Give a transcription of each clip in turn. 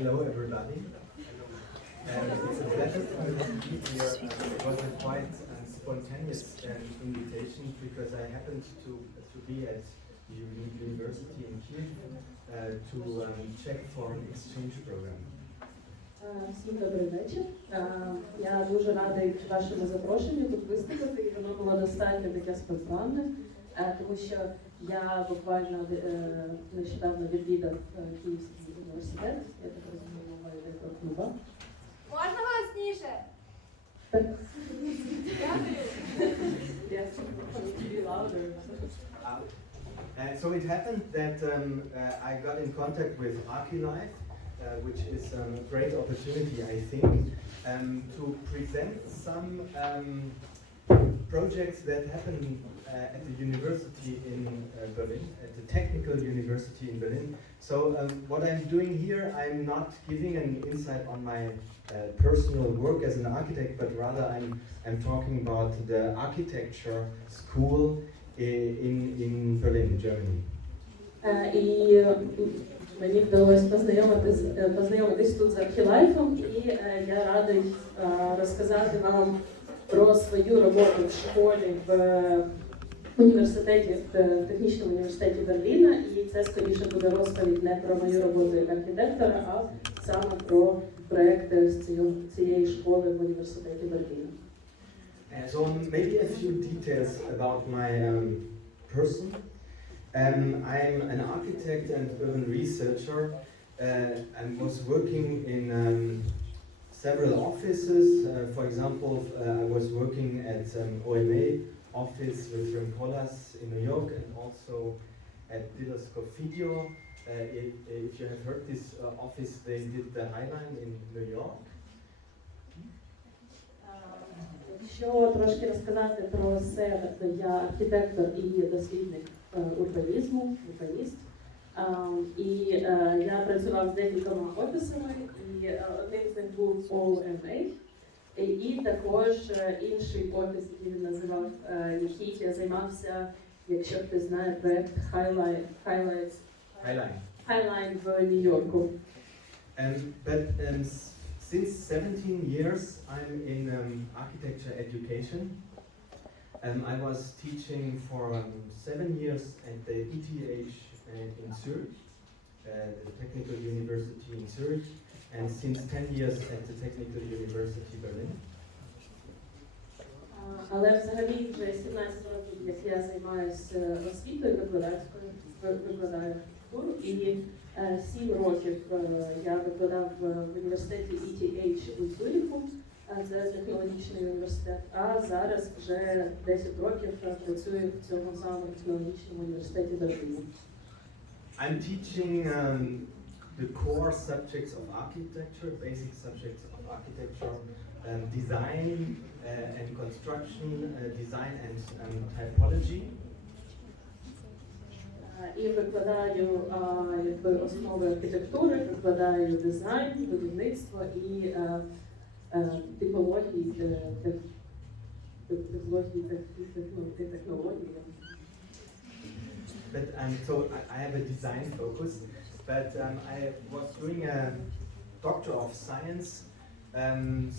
Hello everybody. It's a pleasure to be here. It was a quite spontaneous invitation because I happened to be at University in Kiev to check for an exchange program. Всім добрий вечір. Я дуже радий вашому запрошенню тут виступити, і воно було достатньо таке спонтанне, тому що я буквально нещодавно відвідав Київський університет, я так розумію, мова йде про клуба. Можна голосніше? Так. And so it happened that I got in contact with ArchFriday, which is a great opportunity, I think, to present some projects that happen at the university in Berlin, at the Technical University in Berlin. So what I'm doing here, I'm not giving an insight on my personal work as an architect, but rather I'm talking about the architecture school in Berlin, Germany. І мені вдалося познайомитись тут з архілайфом, і я радий розказати вам про свою роботу в школі в університеті, в технічному університеті Берліна, і це скоріше буде розповідь не про мою роботу як архітектора, а саме про проекти з цієї школи в університеті Берліна. So maybe a few details about my person. I'm an architect and urban researcher and was working in several offices. For example, I was working at OMA office with Rimpolas in New York and also at Video. If you have heard this office, they did the Hehl in New York. Якщо трошки розказати про себе, то я архітектор і дослідник урбанізму, урбаніст. І я працював з декількома офісами, і одним з них був OMA. І також інший офіс, який він називав, який я займався, якщо хтось знає, проєкт Hehl в Нью-Йорку. Since 17 years, I'm in architecture education. I was teaching for 7 years at the ETH in Zurich, the Technical University in Zurich, and since 10 years at the Technical University Berlin. Але взагалі вже 17 років, як я займаюся освітою викладацькою, викладаю архітектуру, і 7 років я викладав в університеті ETH у Зюріху, це технологічний університет, а зараз вже 10 років працюю в цьому самому технологічному університеті Берліна. I'm teaching the core subjects of architecture, basic subjects of architecture, design and construction, design and typology. І викладаю основи архітектури, викладаю дизайн, будівництво і типології, технології. But so I have a design focus, but I was doing a Doctor of Science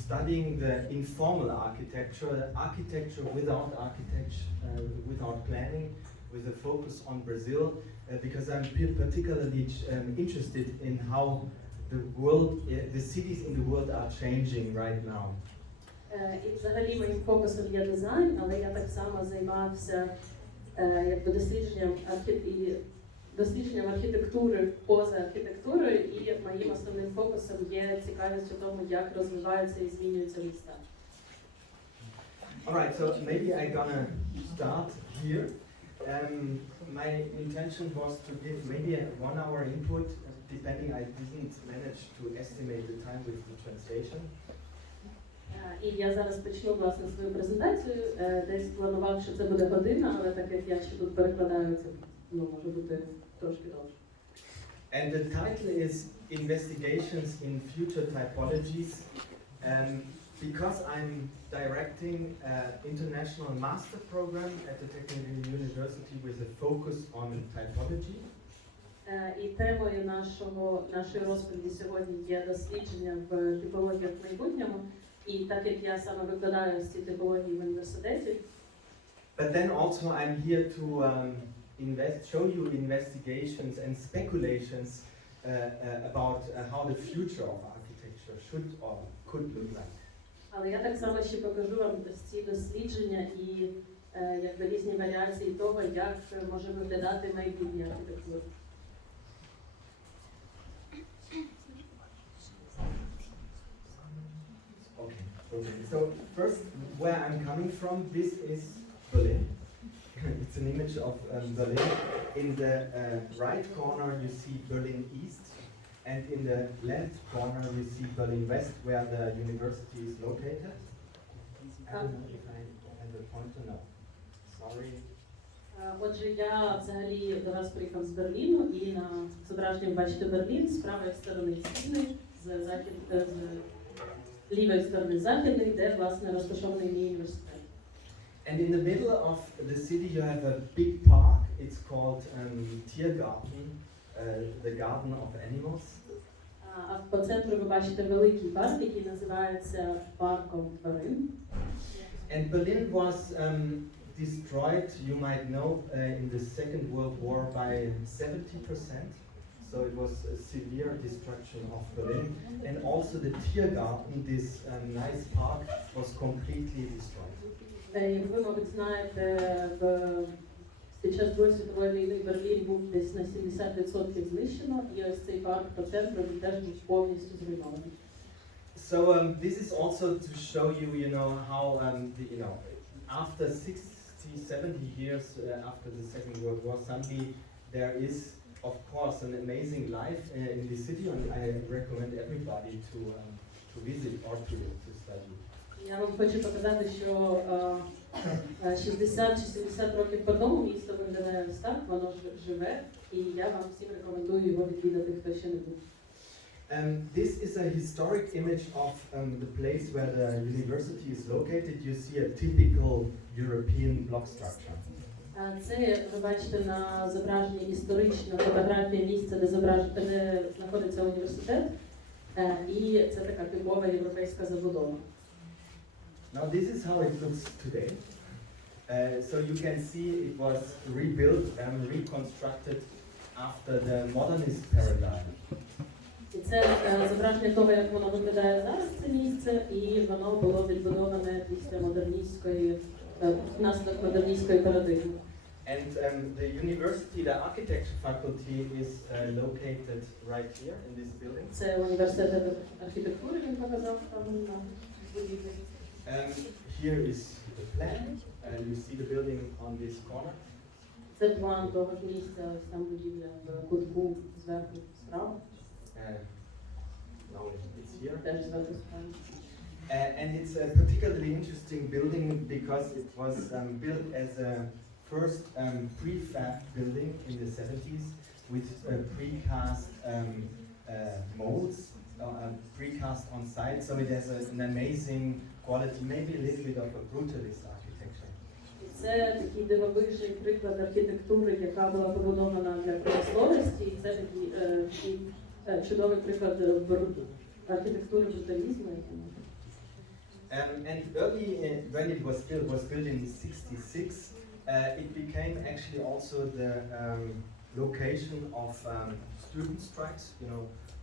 studying the informal architecture without planning, with a focus on Brazil, because I'm particularly interested in how the cities in the world are changing right now. І взагалі моїм фокусом є дизайн, але я так само займався дослідженням архітектури поза архітектурою, і моїм основним фокусом є цікавість у тому, як розвиваються і змінюються міста. Alright, so maybe I'm gonna start here. My intention was to give maybe a 1-hour input, depending. I didn't manage to estimate the time with the translation. І я зараз почну, власне, свою презентацію. Десь планував, що це буде година, але так як я ще тут перекладаю, це може бути трошки довше. And the title is Investigations in Future Typologies. Because I'm directing an international master program at the Technical University with a focus on typology. І темою нашої розповіді сьогодні є дослідження в типологіях в майбутньому. І так як я саме викладаю ці типології в університеті, but then also I'm here to show you investigations and speculations about how the future of architecture should or could look like. Але я так само ще покажу вам ці дослідження і якби різні варіації того, як може виглядати майбутнє архітектури. Okay. So first, where I'm coming from, this is Berlin. It's an image of Berlin. In the right corner you see Berlin East, and in the left corner you see Berlin West, where the university is located. I don't know if I have a pointer now. Sorry. Отже, я взагалі до вас приїхав з Берліну, і на зображенні бачите Берлін, з правої сторони східний, з лівої сторони західний, де, власне, розташований мій університет. And in the middle of the city you have a big park. It's called Tiergarten, the garden of animals. А по центру ви бачите великий парк, який називається парком тварин. And Berlin was destroyed, you might know, in the Second World War by 70%. So it was a severe destruction of Berlin. And also the Tiergarten, this nice park, was completely destroyed. Як ви, мабуть, знаєте, під час Другої світової війни Берлін був десь на 70% знищено, і ось цей парк по центру він теж був повністю зруйнований. So this is also to show you, how after 60, 70 years after the Second World War, suddenly there is, of course, an amazing life in the city, and I recommend everybody to visit or to study. Я вам хочу показати, що 60 чи 70 років по тому місто виглядає ось так, воно живе, і я вам всім рекомендую його відвідати, хто ще не був. This is a historic image of the place where the university is located. You see a typical European block structure. Це ви бачите на зображенні історична фотографія місця, де знаходиться університет, і це така типова європейська забудова. Now this is how it looks today. So you can see it was rebuilt and reconstructed after the modernist paradigm. І це зображення того, як воно виглядає зараз, це місце, і воно було відбудоване після внаслідок модерністської парадигми. And the university, the architecture faculty is located right here in this building. Це університет архітектури, він показав там на будівлі. Here is the plan. You see the building on this corner. Це план того ж місця, ось там будівля в кутку зверху справа. Now it's here. Теж зверху справа. And it's a particularly interesting building because it was built as a first prefab building in the 70s with precast molds, precast on site. So it has an amazing quality, maybe a little bit of a brutalist architecture. Це такий дивовижний приклад архітектури, яка була побудована для промисловості, і це такий чудовий приклад архітектури бруталізму. And early, when it was built in '66, it became actually also the location of student strikes.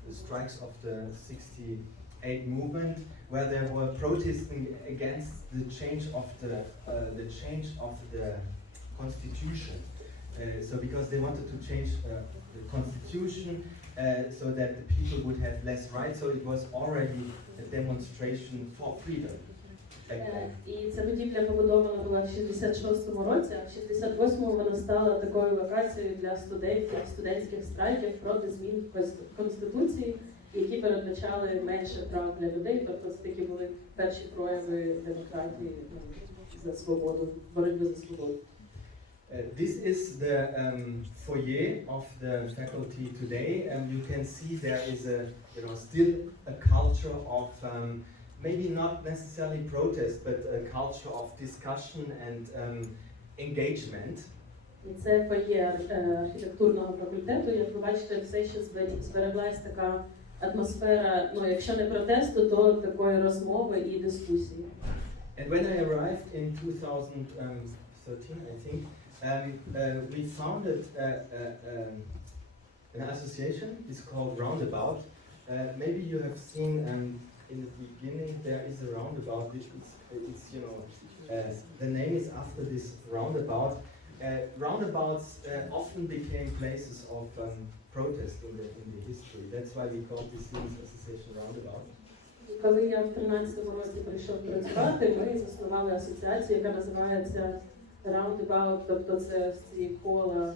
The strikes of the '68 movement, where they were protesting against the change of the constitution. So because they wanted to change the constitution so that the people would have less rights. So it was already a demonstration for freedom. І ця будівля побудована була в 66-му році, а в 68-му вона стала такою локацією для студентських страйків проти змін Конституції, які передбачали менше прав для людей, тобто це такі були перші прояви демократії за свободу, боротьби за свободу. This is the foyer of the faculty today, and you can see there is still a culture of maybe not necessarily protest, but a culture of discussion and engagement. І це фоє архітектурного факультету. Як ви бачите, все ще збереглась така атмосфера, ну, якщо не протесту, то такої розмови і дискусії. And when I arrived in 2013, I think, we founded an association. It's called Roundabout. Maybe you have seen in the beginning there is a roundabout, which it's you know, the name is after this roundabout. Roundabouts often became places of protest in the history. That's why we call this Students Association Roundabout. Коли я в 13-му році прийшов працювати, ми заснували асоціацію, яка називається Roundabout, тобто це ці кола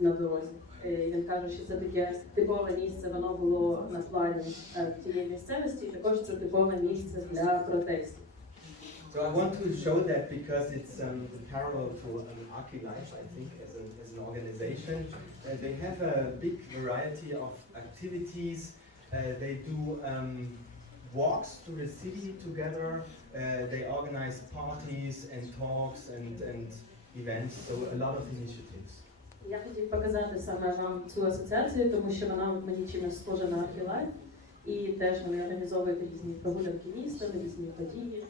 на дорозі. Він каже, що це таке типове місце, воно було на плані тієї місцевості, і також це типове місце для протестів. So I want to show that because it's parallel to ArchFriday, I think, as an organization. They have a big variety of activities. They do walks to the city together. They organize parties and talks and events, so a lot of initiatives. Я хотів показати саме вам цю асоціацію, тому що вона мені чимось схожа на ArchFriday. І теж вони організовують різні прогулянки міста, різні події.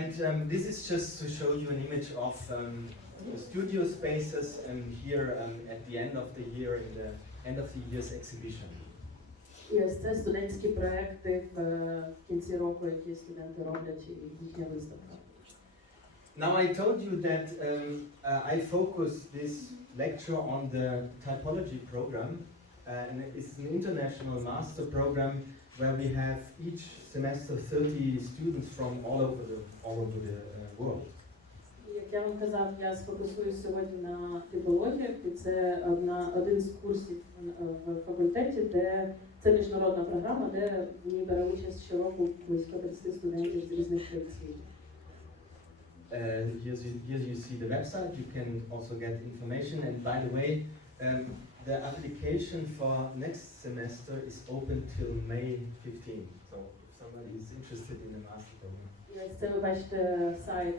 And this is just to show you an image of the studio spaces here at the end of the year, in the end of the year's exhibition. І ось це студентські проекти в кінці року, які студенти роблять, і їхня виставка. Now I told you that I focus this lecture on the typology program, and it's an international master program where we have each semester 30 students from all over the world. Як я вам казав, я сфокусуюсь сьогодні на типологіях, і це один з курсів в факультеті, де це міжнародна програма, де в ній бере участь щороку близько 30 студентів з різних країн світу. Here you see the website. You can also get information. And by the way, the application for next semester is open till May 15. So if somebody is interested in the master program. Це ви бачите сайт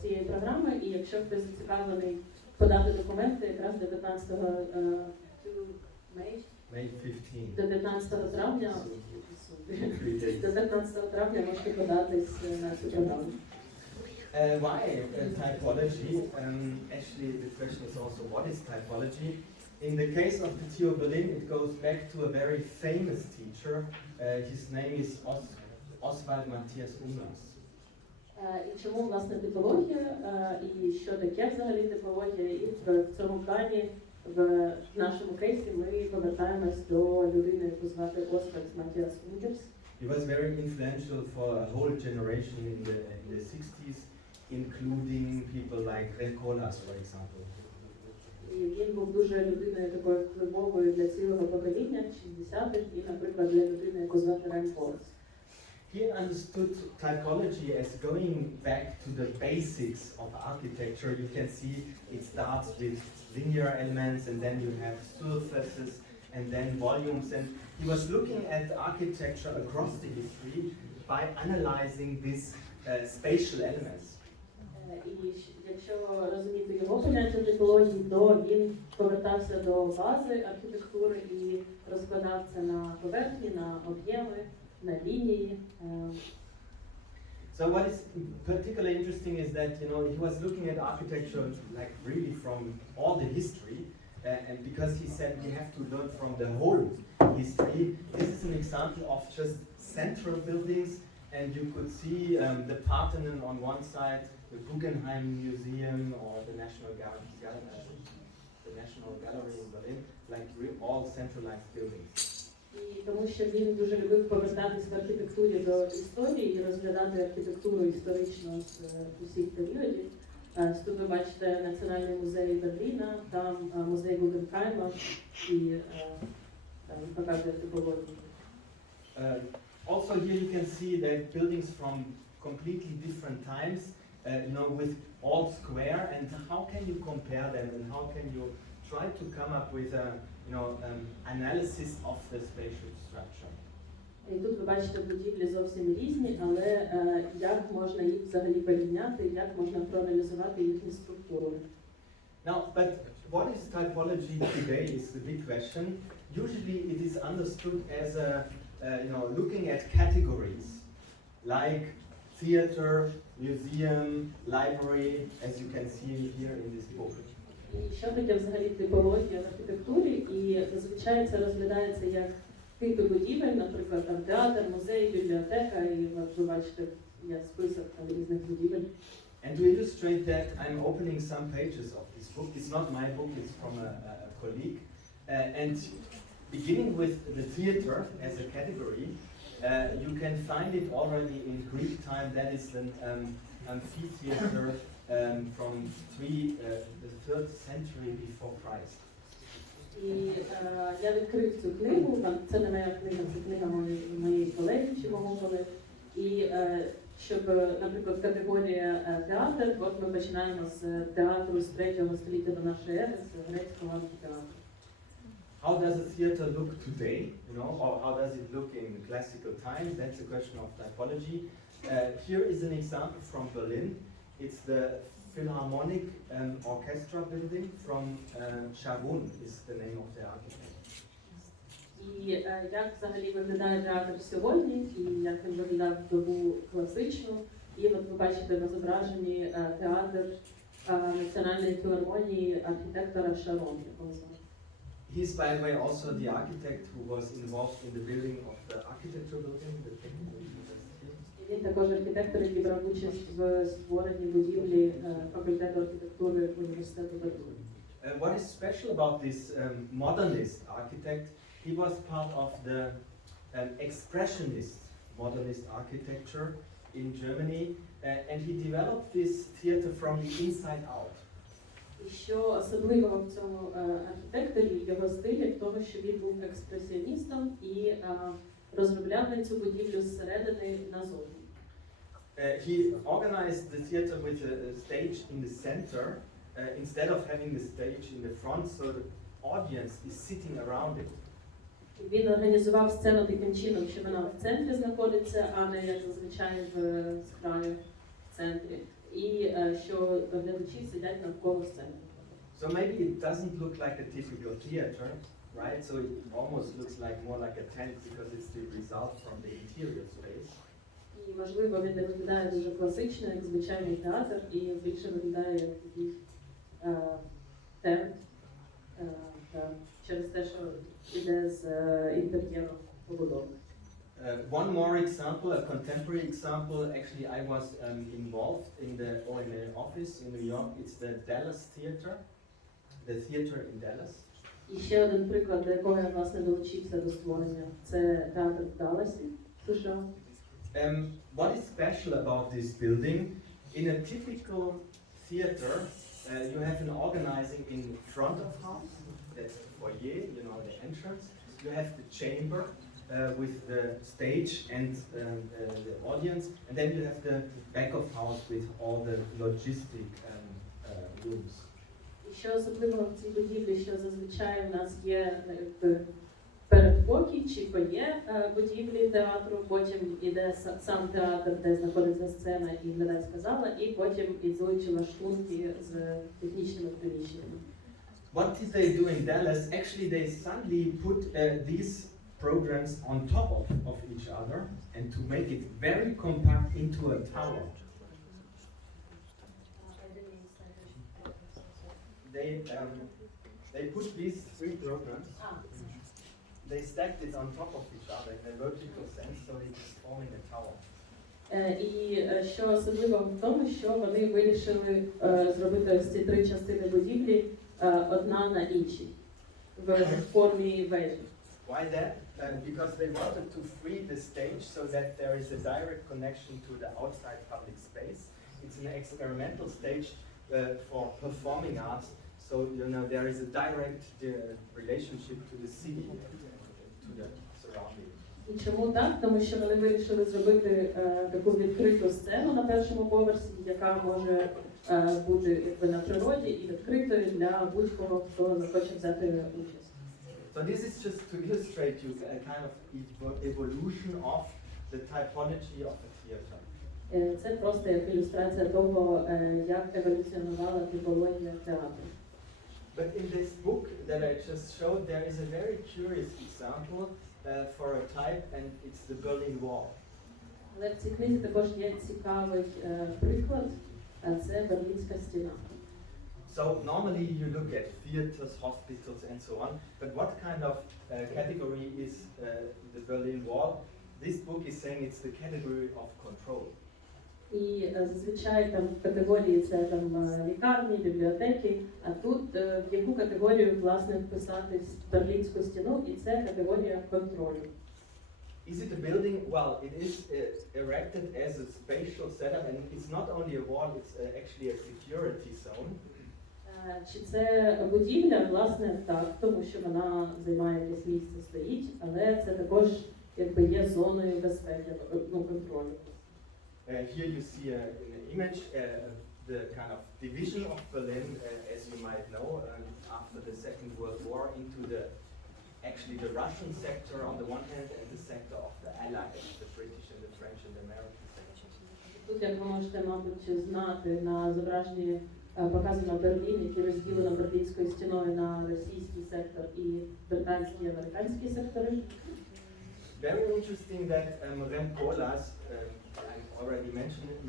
цієї програми, і якщо хтось зацікавлений подати документи, якраз до 15 до 15 травня до 15 травня можете податись на цю програму. Why typology? Actually, the question is also what is typology? In the case of the TU Bерлін, it goes back to a very famous teacher. His name is Oswald Matthias Ungas. І чому, власне, типологія, і що таке взагалі типологія, і в цьому плані в нашому кейсі ми повертаємось до людини, яку звати Освальд Матіас Унгерс. He was very influential for a whole generation in the 60s, including people like Rehkolas, for example. І він був дуже людиною такою впливовою для цілого покоління 60-х, і, наприклад, для людини, яку звати Рейнер. He understood typology as going back to the basics of architecture. You can see it starts with linear elements, and then you have surfaces, and then volumes. And he was looking at architecture across the history by analyzing these spatial elements. І якщо розуміти його поняття типології, то він повертався до бази архітектури і розкладав це на поверхні, на об'єми, на лінії. So what is particularly interesting is that, you know, he was looking at architecture like really from all the history, and because he said we have to learn from the whole history. This is an example of just central buildings, and you could see the Parthenon on one side, the Guggenheim Museum, or the National Gallery in Berlin, like all centralized buildings. І тому що він дуже любив повертатись в архітектурі до історії і розглядати архітектуру історично з усіх періодів. Тут ви бачите Національний музей Берліна, там музей Гугенхайма і там показує типологію. Also here you can see that buildings from completely different times, you know, with all square, and how can you compare them, and how can you try to come up with a, you know, analysis of the spatial structure? І тут ви бачите будівлі зовсім різні, але як можна їх взагалі порівняти, як можна проаналізувати їхню структуру. Now, but what is typology today is the big question. Usually it is understood as looking at categories like theater, museum, library, as you can see here in this book. І що таке взагалі типологія в архітектурі? І зазвичай це розглядається як типи будівель, наприклад, там театр, музей, бібліотека, і от ви бачите, є список там різних будівель. And to illustrate that, I'm opening some pages of this book. It's not my book, it's from a colleague. And beginning with the theater as a category, you can find it already in Greek time. That is an amphitheater from the 3rd century before Christ. І я відкрив цю книгу, це не моя книга, це книга моєї колеги чи мого колеги. І щоб, наприклад, категорія театр, от ми починаємо з театру з 3 століття до нашої ери, з грецького амфітеатру. How does a theater look today, or how does it look in classical times? That's a question of typology. Here is an example from Berlin. It's the Philharmonic Orchestra building from Scharun is the name of the architect. І як взагалі виглядає театр сьогодні, і як він виглядав в добу класичну. І от ви бачите на зображенні театр Національної філармонії архітектора Шарон, якого звати. He's, by the way, also the architect who was involved in the building of the architecture building, the technical university. Він також архітектор, який брав участь в створенні будівлі факультету архітектури університету Берлін. What is special about this modernist architect? He was part of the expressionist modernist architecture in Germany, and he developed this theater from the inside out. І що особливого в цьому архітекторі, його стилі, в тому, що він був експресіоністом і розробляв на цю будівлю зсередини назовні. He organized the theater with a stage in the center, instead of having the stage in the front, so the audience is sitting around it. Він організував сцену таким чином, що вона в центрі знаходиться, а не як зазвичай в краю в центрі. І що глядачі сидять навколо сцени. So maybe it doesn't look like a typical theater, right? So it almost looks like more like a tent because it's the result from the interior space. І можливо він не виглядає дуже класично, як звичайний театр, і більше виглядає як такий тент, через те, що йде з інтер'єру побудови. One more example, a contemporary example. Actually, I was involved in the OMA office in New York. It's the Dallas Theater, the theater in Dallas. І ще один приклад, до якого я власне долучився до створення, це театр в Далласі, США. What is special about this building? In a typical theater, you have an organizing in front of house. That's the foyer, the entrance. You have the chamber with the stage and the audience, and then you have the back of house with all the logistic rooms. І що особливо в цій будівлі, що зазвичай у нас є передпокій чи фоє будівлі театру, потім іде сам театр, де знаходиться сцена і глядацька зала, і потім ідуть лаштунки з технічними приміщеннями. What did they do in Dallas? Actually, they suddenly put these programs on top of each other and to make it very compact into a tower. They put these 3 programs, they stacked it on top of each other in a vertical sense, so it's forming a tower. І що особливо в тому, що вони вирішили зробити ось ці 3 частини будівлі одна на іншій в формі вежі. Why that? Because they wanted to free the stage so that there is a direct connection to the outside public space. It's an experimental stage for performing arts, so there is a direct relationship to the city, to the surrounding. І чому так? Тому що вони вирішили зробити таку відкриту сцену на першому поверсі, яка може бути на природі і відкритою для будь-кого, хто захоче взяти участь. So this is just to illustrate you a kind of evolution of the typology of the theater. Це просто як ілюстрація того, як еволюціонувала типологія театру. But in this book that I just showed, there is a very curious example for a type, and it's the Berlin Wall. Але в цій книзі також є цікавий приклад, це Берлінська стіна. So normally you look at theaters, hospitals, and so on, but what kind of category is the Berlin Wall? This book is saying it's the category of control. І зазвичай там в категорії це там лікарні, бібліотеки, а тут в яку категорію власне вписати Берлінську стіну, і це категорія контролю. Is it a building? Well, it is erected as a spatial setup, and it's not only a wall, it's actually a security zone. Чи це будівля? Власне, так, тому що вона займає якесь місце, стоїть, але це також якби є зоною безпеки, контролю. Here you see in the image the kind of division of Berlin, as you might know, after the Second World War into actually the Russian sector on the one hand and the sector of the Allies, the British and the French and the American sector. Тут, як ви можете, мабуть, знати, на зображенні показано Берлін, який розділено Берлінською стіною на російський сектор і британський і американський сектори. Very interesting that Rem Koolhaas, I already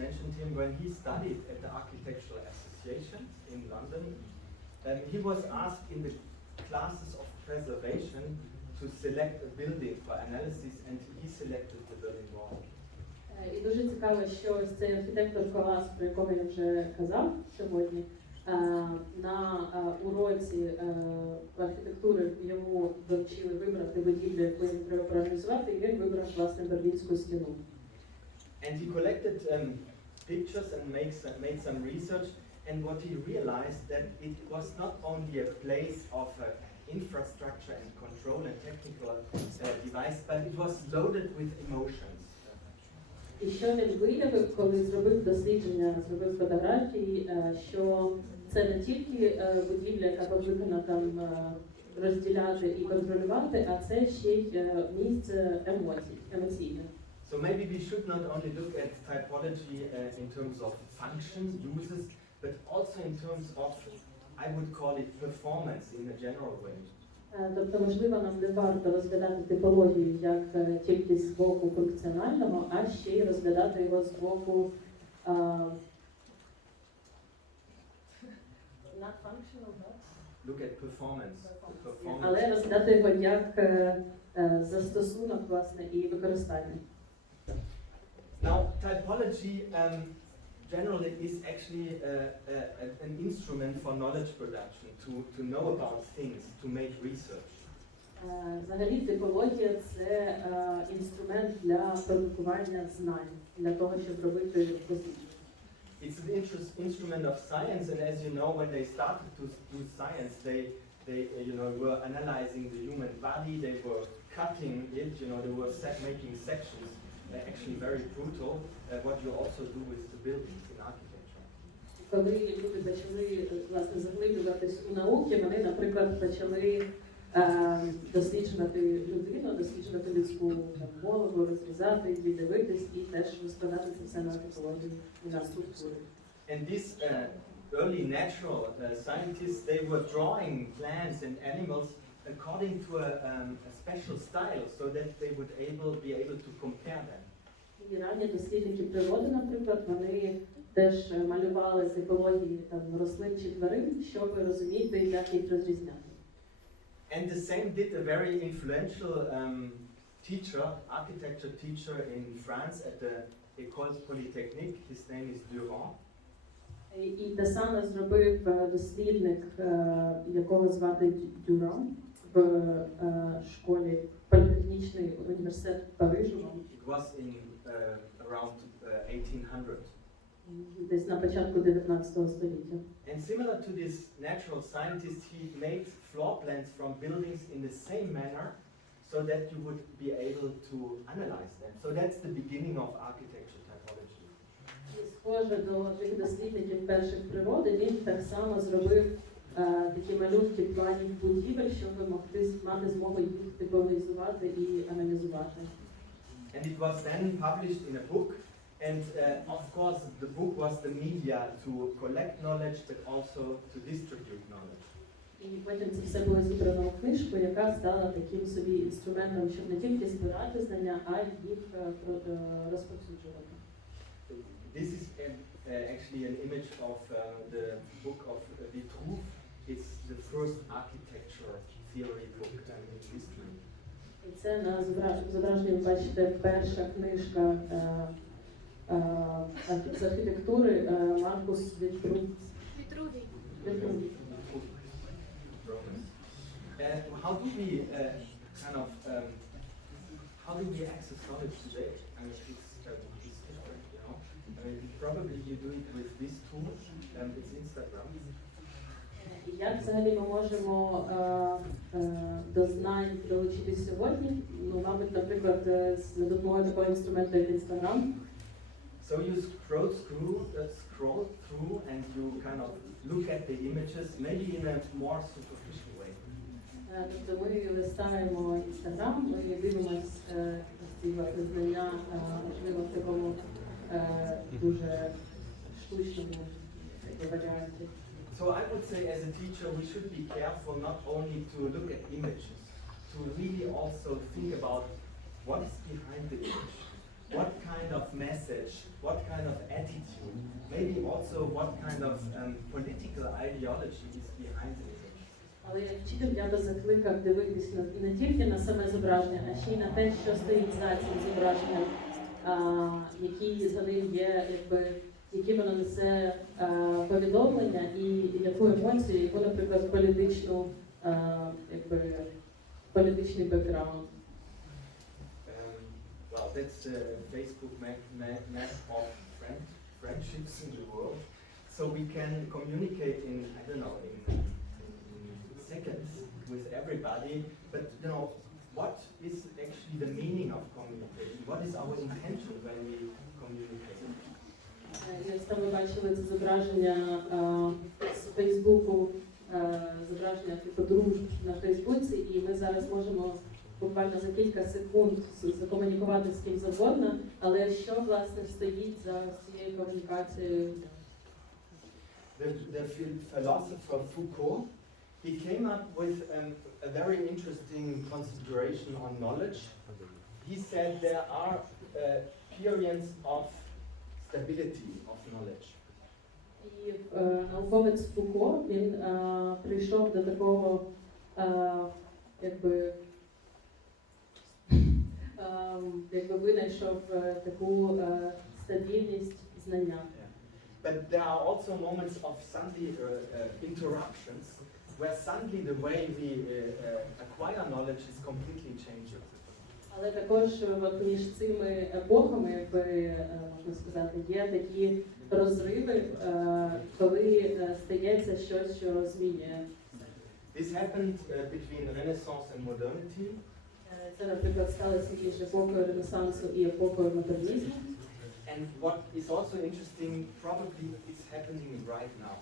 mentioned him, when he studied at the Architectural Association in London, he was asked in the classes of preservation to select a building for analysis, and he selected the Berlin Wall. І дуже цікаво, що ось цей архітектор Коолхаас, про якого я вже казав сьогодні, на уроці архітектури йому доручили вибрати будівлю, яку їм треба проаналізувати, і він вибрав, власне, Берлінську стіну. And he collected pictures and made some research, and what he realized that it was not only a place of infrastructure and control and technical device, but it was loaded with emotions. І що він виявив, коли зробив дослідження, зробив фотографії, що це не тільки будівля, яка покликана там розділяти і контролювати, а це ще й місце емоційне. So maybe we should not only look at typology in terms of function, uses, but also in terms of, I would call it performance in a general way. Тобто, можливо, нам не варто розглядати типологію як тільки з боку функціонального, а ще й розглядати його з боку not functional, but Look at performance. але розглядати його як застосунок, власне, і використання. Now, typology generally is actually an instrument for knowledge production, to know about things, to make research. Взагалі, типологія – це інструмент для продукування знань, для того, щоб робити дослідження. It's an instrument of science, and as you know, when they started to do science, they were analyzing the human body, they were cutting it, they were making sections. Actually very brutal, what you also do with the buildings in architecture. Коли люди почали, власне, заглиблюватись у науки, вони, наприклад, почали досліджувати людину, досліджувати людську голову, розрізати, дивитись і теж розкладати це все на типологію і на структури. And these early natural scientists, they were drawing plants and animals according to a special style, so that they would be able to compare them. І ранні дослідники природи, наприклад, вони теж малювали типології там рослин чи тварин, щоб розуміти, як їх розрізняти. And the same did a very influential teacher, architecture teacher in France at the École Polytechnique. His name is Durand. І те саме зробив дослідник, якого звати Дюран, в школі політехнічний університет в Парижу. It was in around 1800. Десь на початку 19 століття. And similar to this natural scientist, he made floor plans from buildings in the same manner, so that you would be able to analyze them. So that's the beginning of architecture typology. І схоже до тих дослідників перших природи, він так само зробив такі малюнки планів будівель, щоб могти мати змогу їх типологізувати і аналізувати. And it was then published in a book, and of course the book was the media to collect knowledge but also to distribute knowledge. І потім це все було зібрано в книжку, яка стала таким собі інструментом, щоб не тільки збирати знання, а й їх розповсюджувати. This is actually an image of the book of Vitruve. It's the first architecture theory book in history. І це на зображенні, ви бачите, перша книжка з архітектури Маркус Вітрувій. How do we how do we access knowledge today? I mean, it's different, you know. I mean, probably you do it with this tool, it's Instagram. Як взагалі ми можемо до знань долучитись сьогодні? Ну, мабуть, наприклад, з допомогою такого інструменту, як Instagram. So you scroll through and you kind of look at the images, maybe in a more superficial way. Тобто ми листаємо Instagram, ми дивимось ці власне знання, можливо, в такому дуже штучному варіанті. So I would say as a teacher we should be careful not only to look at images, to really also think about what is behind the image, what kind of message, what kind of attitude, maybe also what kind of political ideology is behind the image. Але як вчитель я би закликав дивитись не тільки на саме зображення, а ще й на те, що стоїть за цим зображенням, які за ним є, які воно несе повідомлення і яку емоцію, яку, наприклад, політичний бекграунд. Well, that's the Facebook map of friendships in the world. So we can communicate in, I don't know, in seconds with everybody. But, you know, what is actually the meaning of communication? What is our intention when we communicate? Ви бачили це зображення з Фейсбуку, зображення типу дружб на Фейсбуці, і ми зараз можемо буквально за кілька секунд закомунікувати з ким завгодно, але що, власне, стоїть за цією комунікацією? The philosopher Foucault, he came up with a very interesting consideration on knowledge. He said there are periods of stability of knowledge. І науковець Фуко, він прийшов до такого, винайшов таку стабільність знання. But there are also moments of suddenly interruptions, where suddenly the way we acquire knowledge is completely changing. Але також між цими епохами, можна сказати, є такі розриви, коли стається щось, що змінює. This happened between Renaissance and modernity. Це, наприклад, сталося між епохою Ренесансу і епохою модернізму. And what is also interesting, probably it's happening right now.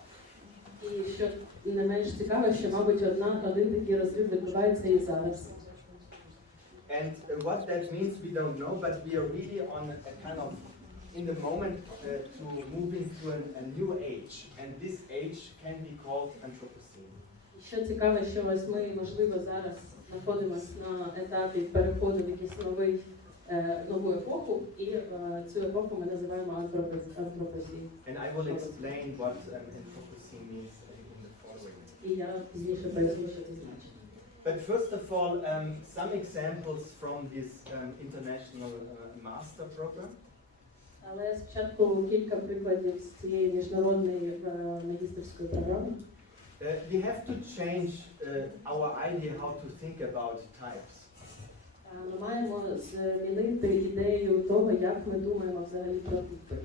І що не менш цікаво, що, мабуть, один такий розрив відбувається і зараз. And what that means we don't know, but we are really on a kind of in the moment to move into a new age, and this age can be called Anthropocene. Що цікаво, що ось ми, можливо, зараз знаходимося на етапі переходу в якийсь нову епоху, і цю епоху ми називаємо Anthropocene. And I will explain what Anthropocene means in the following. І я пізніше поясню, що це значить. But first of all, some examples from this international master program. Але спочатку кілька прикладів з цієї міжнародної магістерської програми. We have to change our idea how to think about types. Ми маємо змінити ідею того, як ми думаємо взагалі про типи.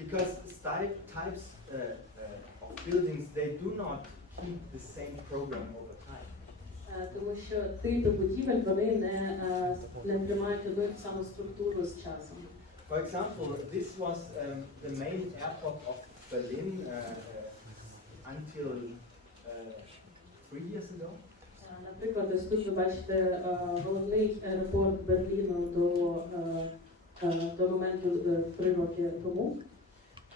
Because types of buildings, they do not keep the same program over time. Тому що типи будівель, вони не тримають одну і ту саму структуру з часом. For example, this was the main airport of Berlin until 3 years ago. Наприклад, ось тут ви бачите головний аеропорт Берліну до моменту 3 роки тому.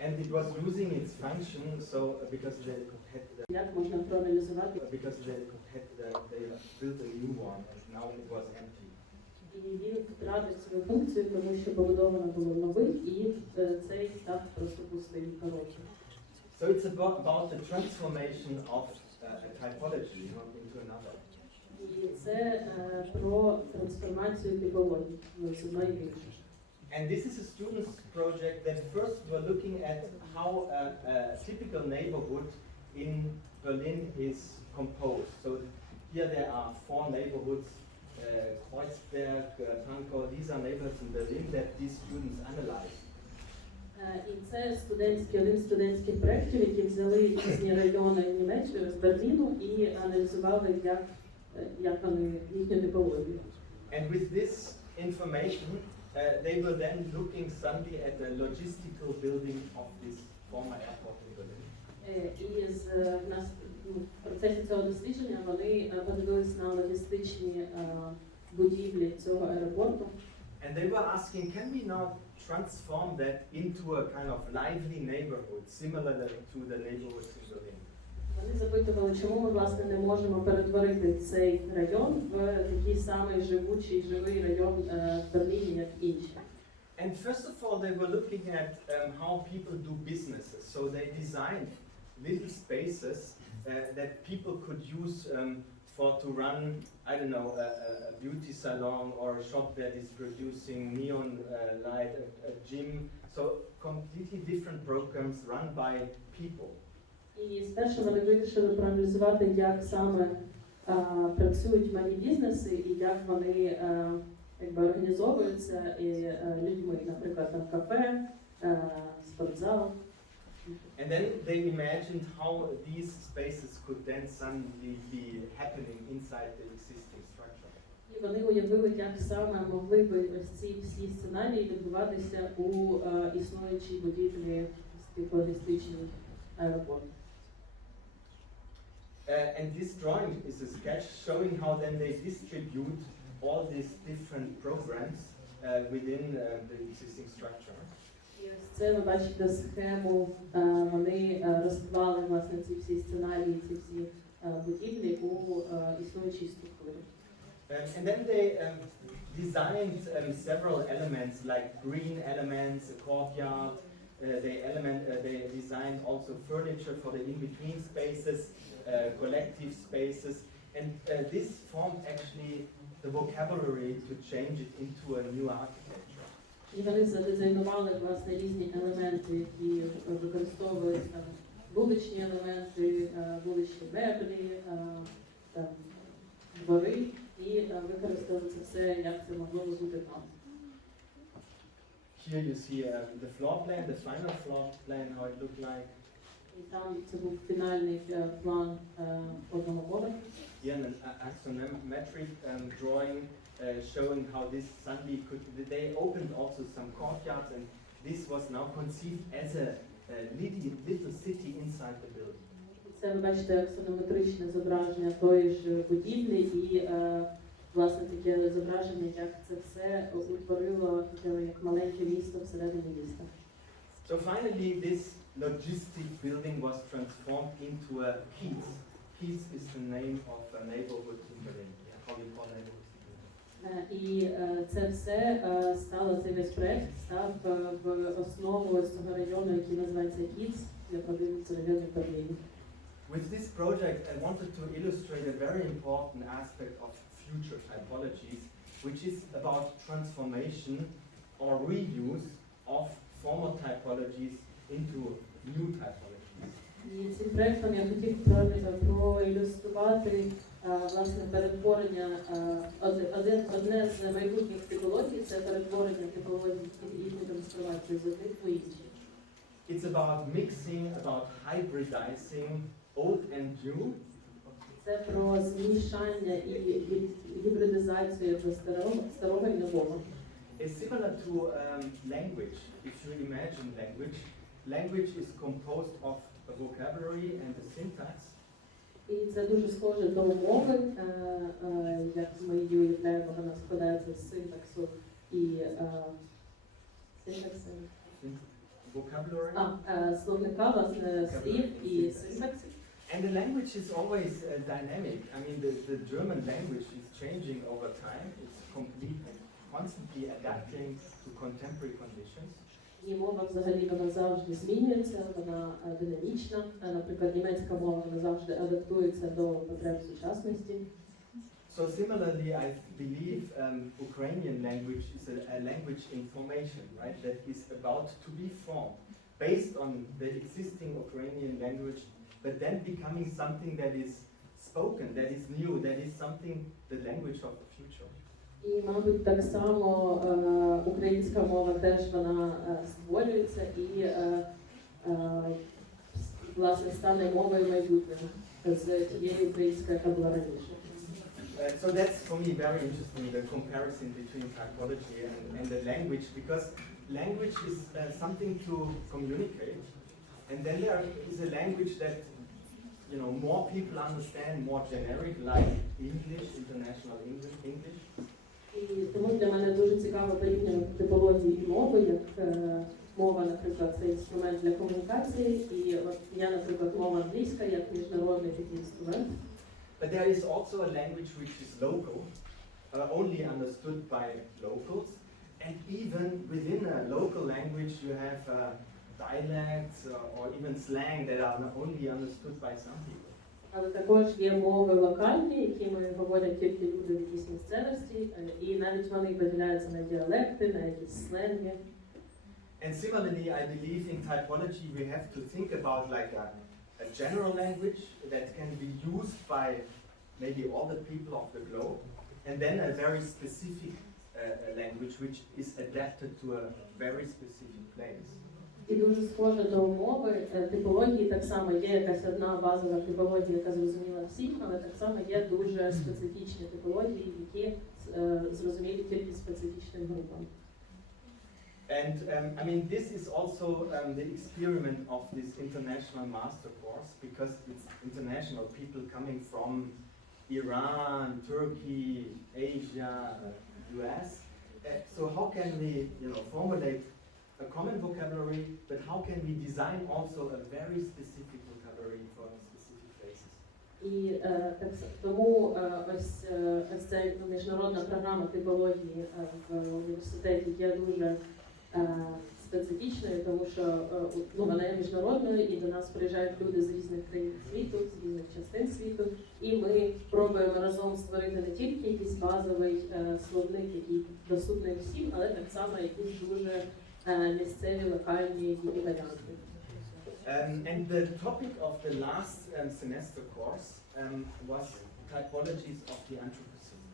And it was losing its function, so because they Як можна проаналізувати? they built a new one, and now it was empty. І він втратив свою функцію, тому що побудовано було новий, і цей став просто пустим коротким. So it's about the transformation of a typology into another. І це про трансформацію типології з одної в іншу. And this is a student's project that first we're looking at how a typical neighborhood in Berlin is composed. So here there are 4 neighborhoods, Kreuzberg, Pankow, these are neighborhoods in Berlin that these students analyze. І це один з студентських проєктів, які взяли різні райони Німеччини з Берліну і аналізували, як вони їхню типологію. And with this information, they were then looking suddenly at the logistical building of this former airport in Berlin. І в процесі цього дослідження вони подивилися на логістичні будівлі цього аеропорту. And they were asking, can we now transform that into a kind of lively neighborhood, similar to the neighborhoods in Berlin? Вони запитували, чому ми, власне, не можемо перетворити цей район в такий самий живий район в Берліні, як інші. And first of all, they were looking at how people do businesses. So they designed little spaces that people could use to run, I don't know, a beauty salon or a shop that is producing neon light, a gym. So completely different programs run by people. І спершу вони вирішили проаналізувати, як саме працюють малі бізнеси і як вони організовуються людьми, наприклад, там кафе, спортзал. And then they imagined how these spaces could then suddenly be happening inside the existing structure. І вони уявили, як саме могли би ось ці всі сценарії відбуватися у існуючій будівлі логістичних аеропортів. And this drawing is a sketch showing how then they distribute all these different programs within the existing structure. І ось це ви бачите схему, вони розклали, власне, ці всі сценарії, ці всі будівлі у існуючій структурі. And then they designed several elements like green elements, a courtyard. They designed also furniture for the in-between spaces, collective spaces, and this formed actually the vocabulary to change it into a new architecture. І вони задизайнували, власне, різні елементи, які використовують там вуличні елементи, вуличні меблі, там, двори, і використали це все, як це могло бути там. Here you see the floor plan, the final floor plan, how it looked like. І там це був фінальний план одного поверху. Here an axonometric drawing showing how this suddenly could. They opened also some courtyards, and this was now conceived as a little city inside the building. Це ви бачите аксонометричне зображення тої ж будівлі і власне таке зображення, як це все утворило таке як маленьке місто всередині міста. So finally, this logistic building was transformed into a Kiez. Kiez is the name of a neighborhood in Berlin. Yeah, how you call neighborhoods in Berlin. І це все стало, цей весь проект став в основу цього району, який називається Kiez, як один з районів Берліну. With this project, I wanted to illustrate a very important aspect of future typologies, which is about transformation or reuse of former typologies into new typologies. І цим проектом я хотів проілюструвати власне перетворення, одне з майбутніх типологій – це перетворення типології і їхню трансформацію з одних у інші. It's about mixing, about hybridizing old and new. Це про змішання і гібридизацію старого і нового. It's similar to language. If you imagine language, language is composed of a vocabulary and a syntax. І це дуже схоже до мови, як ми її уявляємо, вона складається з синтаксу і словника, власне, слів і синтаксів. And the language is always dynamic. I mean, the German language is changing over time. It's constantly adapting to contemporary conditions. І мова взагалі вона завжди змінюється, вона динамічна. Наприклад, німецька мова вона завжди адаптується до потреб сучасності. So similarly, I believe Ukrainian language is a language in formation, right? That is about to be formed based on the existing Ukrainian language, but then becoming something that is spoken, that is new, that is something, the language of the future. І, мабуть, так само українська мова теж вона створюється і, власне, стане мовою майбутнього з тією українською, яка була раніше. So that's for me very interesting, the comparison between typology and the language, because language is something to communicate, and then there is a language that, you know, more people understand, more generic, like English, international English. І тому для мене дуже цікаво порівнювати типології і мови, як мова, наприклад, це інструмент для комунікації, і от я, наприклад, мова англійська як міжнародний такий інструмент. But there is also a language which is local, only understood by locals, and even within a local language you have dialects or even slang that are only understood by some people. Але також є мови локальні, якими говорять тільки люди в якійсь місцевості, і навіть вони поділяються на діалекти, на якісь сленги. And similarly, I believe in typology we have to think about like a general language that can be used by maybe all the people of the globe, and then a very specific language which is adapted to a very specific place. І дуже схоже до мови, типології так само є якась одна базова типологія, яка зрозуміла всім, але так само є дуже специфічні типології, які зрозумілі тільки специфічним групам. And I mean, this is also the experiment of this international master course, because it's international people coming from Iran, Turkey, Asia, US. So how can we, you know, formulate a common vocabulary, but how can we design also a very specific vocabulary for specific places? І тому ось ця міжнародна програма типології в університеті є дуже специфічною, тому що вона є міжнародною, і до нас приїжджають люди з різних країн світу, з різних частин світу, і ми пробуємо разом створити не тільки якийсь базовий словник, який доступний всім, але так само якісь дуже місцеві, локальні варіанти. And the topic of the last semester course was typologies of the Anthropocene.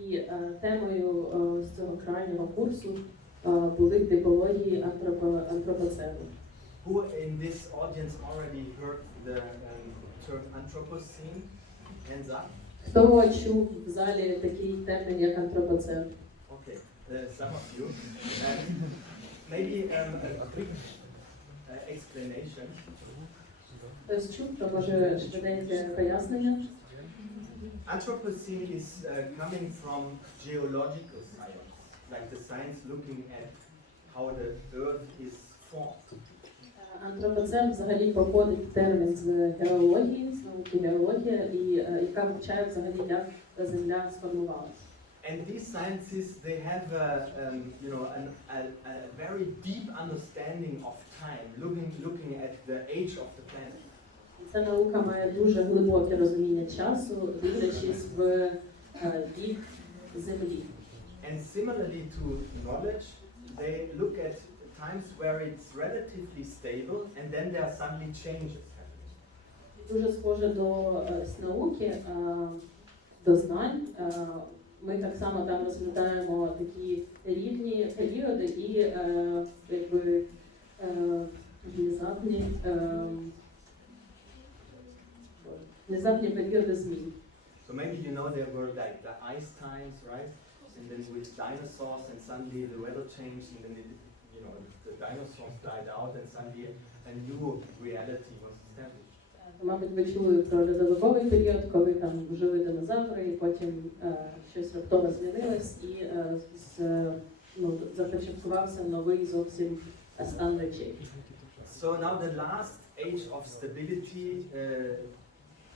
І темою з цього крайнього курсу були типології антропоцену. Who in this audience already heard the term Anthropocene? Hands up. Хто чув в залі такий термін, як антропоцен? Okay, some of you. Maybe a quick explanation. Хтось чув, то може швиденьке пояснення? Anthropocene is coming from geological science, like the science looking at how the earth is formed. Антропоцен взагалі походить термін з геології, з науки геологія, і яка вивчає взагалі, як земля сформувалася. And these sciences, they have you know, a very deep understanding of time, looking at the age of the planet. Ця наука має дуже глибоке розуміння часу, дивлячись в вік землі. And similarly to knowledge, they look at times where it's relatively stable, and then there are suddenly changes happening. Дуже схоже до науки, до знань. Ми так само там розглядаємо такі рівні періоди і якби внезапні періоди змін. So maybe you know there were like the ice times, right? And then with dinosaurs, and suddenly the weather changed, and then you know the dinosaurs died out, and suddenly a new reality was established. Мабуть, ви чули про льодовиковий період, коли там жили динозаври, і потім щось раптово змінилось, і започаткувався новий зовсім стан речей. So now the last age of stability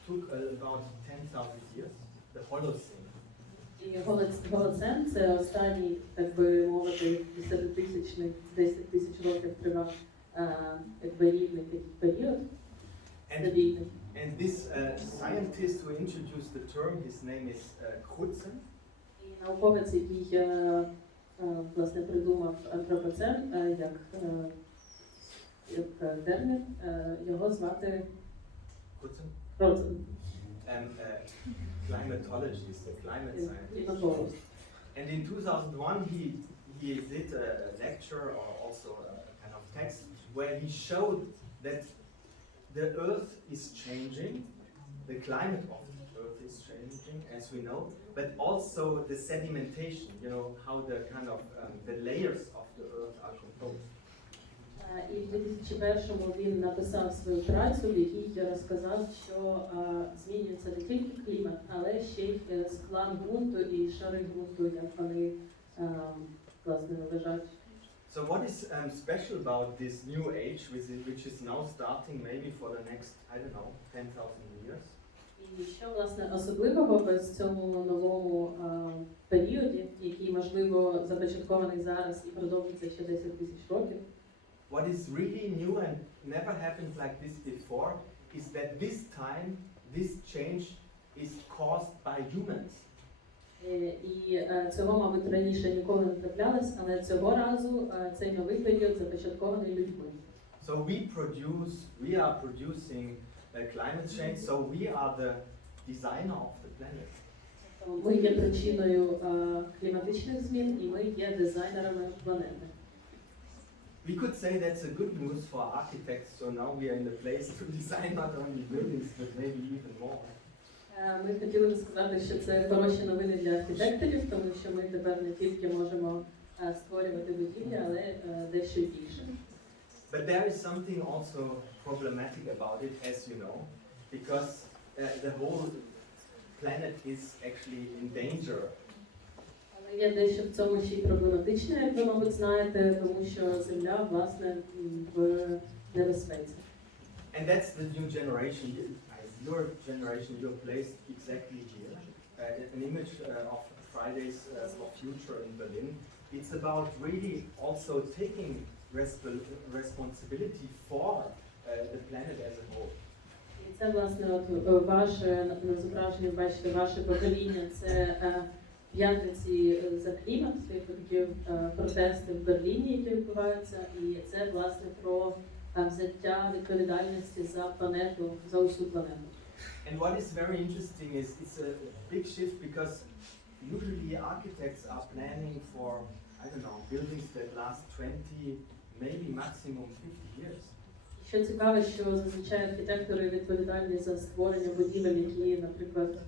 took about 10,000 years, the Holocene. І Голоцен – це останній, так би мовити, 10 тисяч років тривав рівний період. And this scientist who introduced the term, his name is Crutzen. І науковець, який власне придумав антропоцен як термін, його звати Crutzen. Climatologist, a climate scientist. And in 2001 he did a lecture or also a kind of text where he showed that the Earth is changing, the climate of the Earth is changing, as we know, but also the sedimentation, you know, how the kind of the layers of the Earth are composed. І в 2001-му він написав свою працю, в якій розказав, що змінюється не тільки клімат, але ще й склад ґрунту і шари ґрунту, як вони власне лежать. So what is special about this new age, which is now starting maybe for the next, I don't know, 10,000 years? І що, власне, особливого в цьому новому періоді, який, можливо, започаткований зараз і продовжиться ще 10 тисяч років? What is really new and never happened like this before is that this time, this change is caused by humans. І цього, мабуть, раніше ніколи не траплялось, але цього разу цей новий період започаткований людьми. So we are producing climate change, so we are the designer of the planet. Ми є причиною кліматичних змін, і ми є дизайнерами планети. We could say that's a good news for architects, so now we are in the place to design not only buildings, but maybe even more. Ми хотіли б сказати, що це хороші новини для архітекторів, тому що ми тепер не тільки можемо створювати будівлі, але дещо більше. But there is something also problematic about it, as you know, because the whole planet is actually in danger. Але є дещо в цьому ще й проблематичне, як ви, мабуть, знаєте, тому що Земля, власне, в небезпеці. And that's the new generation. Your generation, you're placed exactly here. An image of Fridays for Future in Berlin. It's about really also taking responsibility for the planet as a whole. І це, власне, ваше, на зображенні бачите, ваше покоління, це п'ятниці за клімат, це такі протести в Берліні, які відбуваються, і це, власне, про взяття відповідальності за планету, за усю планету. And what is very interesting is it's a big shift because usually architects are planning for, I don't know, buildings that last 20, maybe maximum 50 years. Що цікаво, що зазвичай архітектори відповідальні за створення будівель, які, наприклад,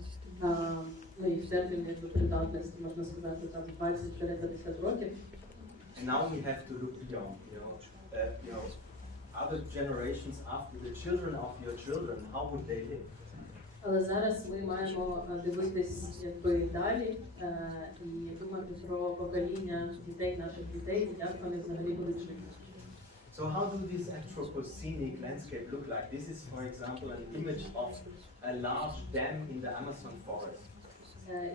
їх термін придатності, можна сказати, там 20-50 років. And now we have to look beyond, you know, other generations after the children of your children, how would they live? Але зараз ми маємо дивитись якби далі і думати про покоління дітей, наших дітей, і як вони взагалі будуть жити. So how do this anthropocenic landscape look like? This is, for example, an image of a large dam in the Amazon forest.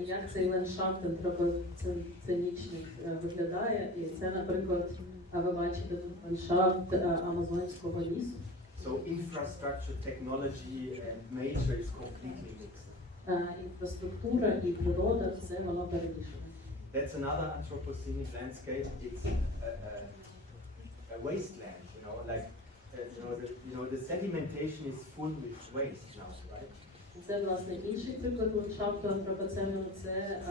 І як цей ландшафт антропоценічний виглядає? І це, наприклад, ви бачите ландшафт амазонського лісу. So infrastructure, technology and nature is completely mixed. Інфраструктура і природа, все воно перемішане. That's another anthropocenic landscape. It's a wasteland, you know, like the sedimentation is full with waste now, right? Це, власне, інший приклад ландшафту антропоцену, це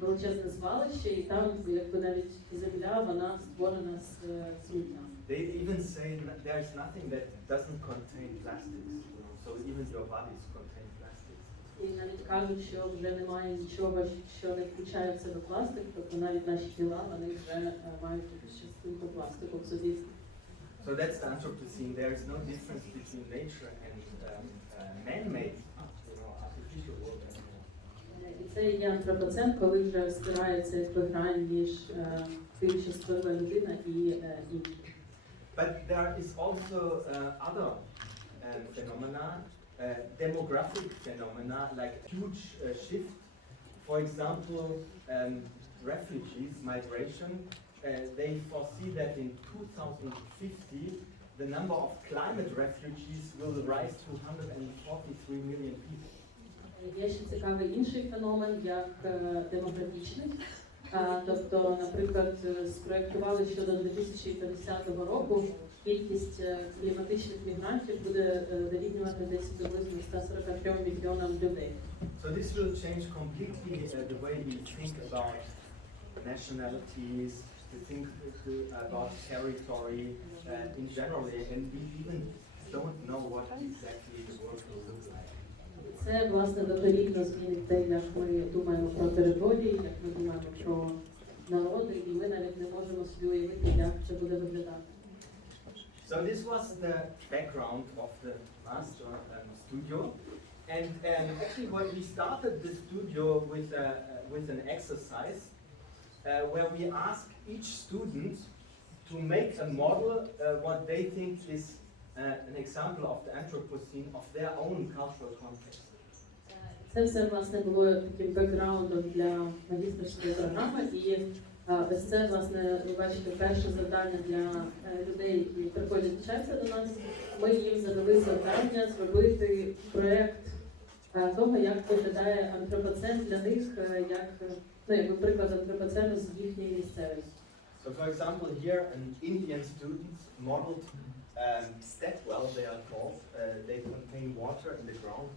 величезне звалище, і там, якби навіть земля, вона створена з сміття. They even say there is nothing that doesn't contain plastics, you know, so even your bodies contain plastics. І навіть кажуть, що вже немає нічого, що не включає в себе пластик, тобто навіть наші тіла, вони вже мають якусь частинку пластику в собі. So that's the Anthropocene. There is no difference between nature and man-made, artificial world anymore. І це є антропоцен, коли вже стирається якби грань між тим, що створила людина і іншим. But there is also other phenomena, demographic phenomena, like huge shift. For example, refugees, migration. They foresee that in 2050, the number of climate refugees will rise to 143 million people. Є ще цікавий інший феномен, як демографічний. Тобто, наприклад, спроєктували, що до 2050 року кількість кліматичних мігрантів буде дорівнювати десь приблизно 143 мільйонам людей. So this will change completely the way we think about nationalities, to think about territory in general, and we even don't know what exactly the world will look like. Це, власне, докорінно змінить те, як ми думаємо про території, як ми думаємо про народи, і ми навіть не можемо собі уявити, як це буде виглядати. So this was the background of the master studio, and actually when we started the studio with an exercise where we ask each student to make a model what they think is an example of the Anthropocene of their own cultural context. Це все, власне, було таким бекграундом для магістерської програми, і ось це, власне, ви бачите, перше завдання для людей, які приходять вчатися до нас. Ми їм задали завдання зробити проєкт того, як виглядає антропоцен для них, як приклад антропоцену з їхньої місцевості. So, for example, here an Indian student modeled stepwell, they are called. They contain water in the ground.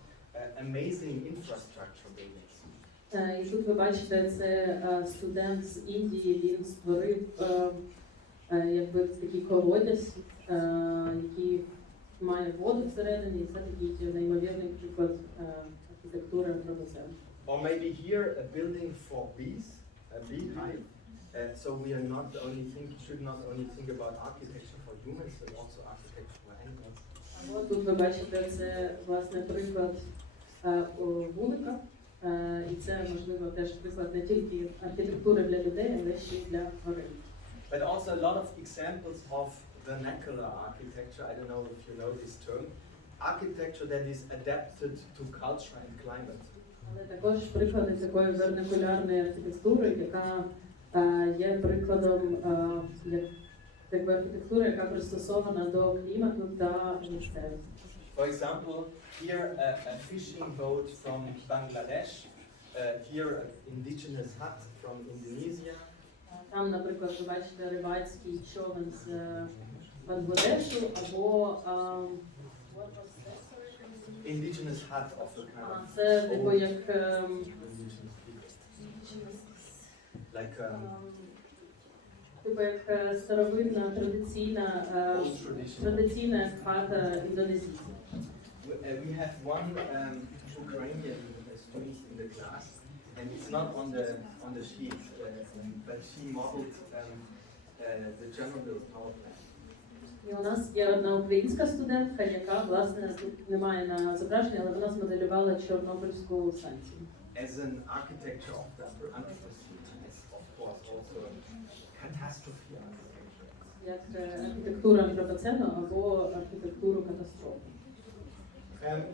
Amazing infrastructure buildings. І тут ви бачите, це студент з Індії, він створив якби такий колодязь, який має воду всередині, і це такий неймовірний приклад архітектури антропоцену. Or maybe here a building for bees, a beehive. So we are not only should not only think about architecture for humans, but also architecture for animals. Або тут ви бачите, це, власне, приклад вулика, і це, можливо, теж приклад не тільки архітектури для людей, але ще й для тварин. But also a lot of examples of vernacular architecture. I don't know if you know this term. Architecture that is adapted to culture and climate. Але також приклади такої вернакулярної архітектури, яка є прикладом архітектури, яка пристосована до клімату та місцевості. For example, here a fishing boat from Bangladesh, here an indigenous hut from Indonesia. Там, наприклад, ви бачите рибацький човен з Бангладешу або Indigenous hut of the kind of це типу як типу як старовинна традиційна хата індонезійців. We have one Ukrainian student in the class, and it's not on the sheet, but she modeled the Chernobyl power plant. І у нас є одна українська студентка, яка, власне, тут немає на зображенні, але вона змоделювала Чорнобильську станцію. As an architecture of the Anthropocene, it's of course also catastrophe architecture. Як архітектура антропоцену або архітектуру катастрофи.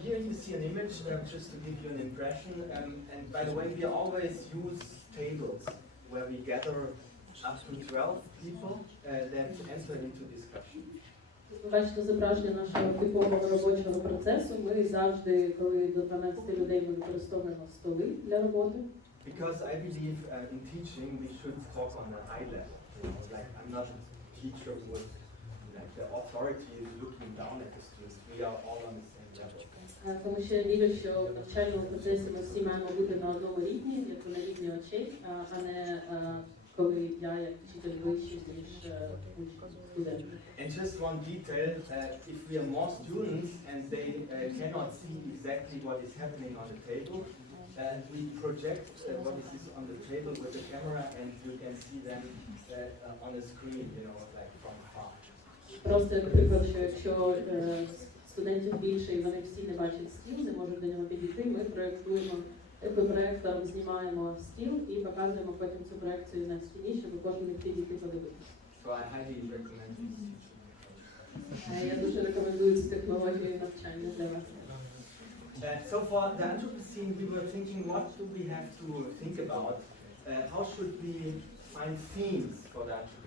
Here you see an image, just to give you an impression, and by the way, we always use tables where we gather up to 12 people that enter into discussion. Ви бачите зображення нашого типового робочого процесу. Ми завжди, коли до 12 людей, ми використовуємо столи для роботи. Because I believe in teaching we should talk on a high level. Like I'm not a teacher with like the authority looking down at the students. We are all on the same level. Тому що я вірю, що в навчальному процесі ми всі маємо бути на одному рівні, як на рівні очей, а не коли я як вчитель вищий, ніж студент. And just one detail, if we are more students and they cannot see exactly what is happening on the table, we project what is on the table with the camera and you can see them on the screen, you know, like from far. Просто як приклад, що якщо студентів більше і вони всі не бачать стіл, не можуть до нього підійти, ми проєктуємо, проєктором знімаємо стіл і показуємо потім цю проєкцію на стіні, щоб кожен міг підійти подивитися. So I highly recommend this teaching. Я дуже рекомендую цю технологію навчання для вас. So for the Anthropocene, we were thinking, what do we have to think about? How should we find themes for the Anthropocene?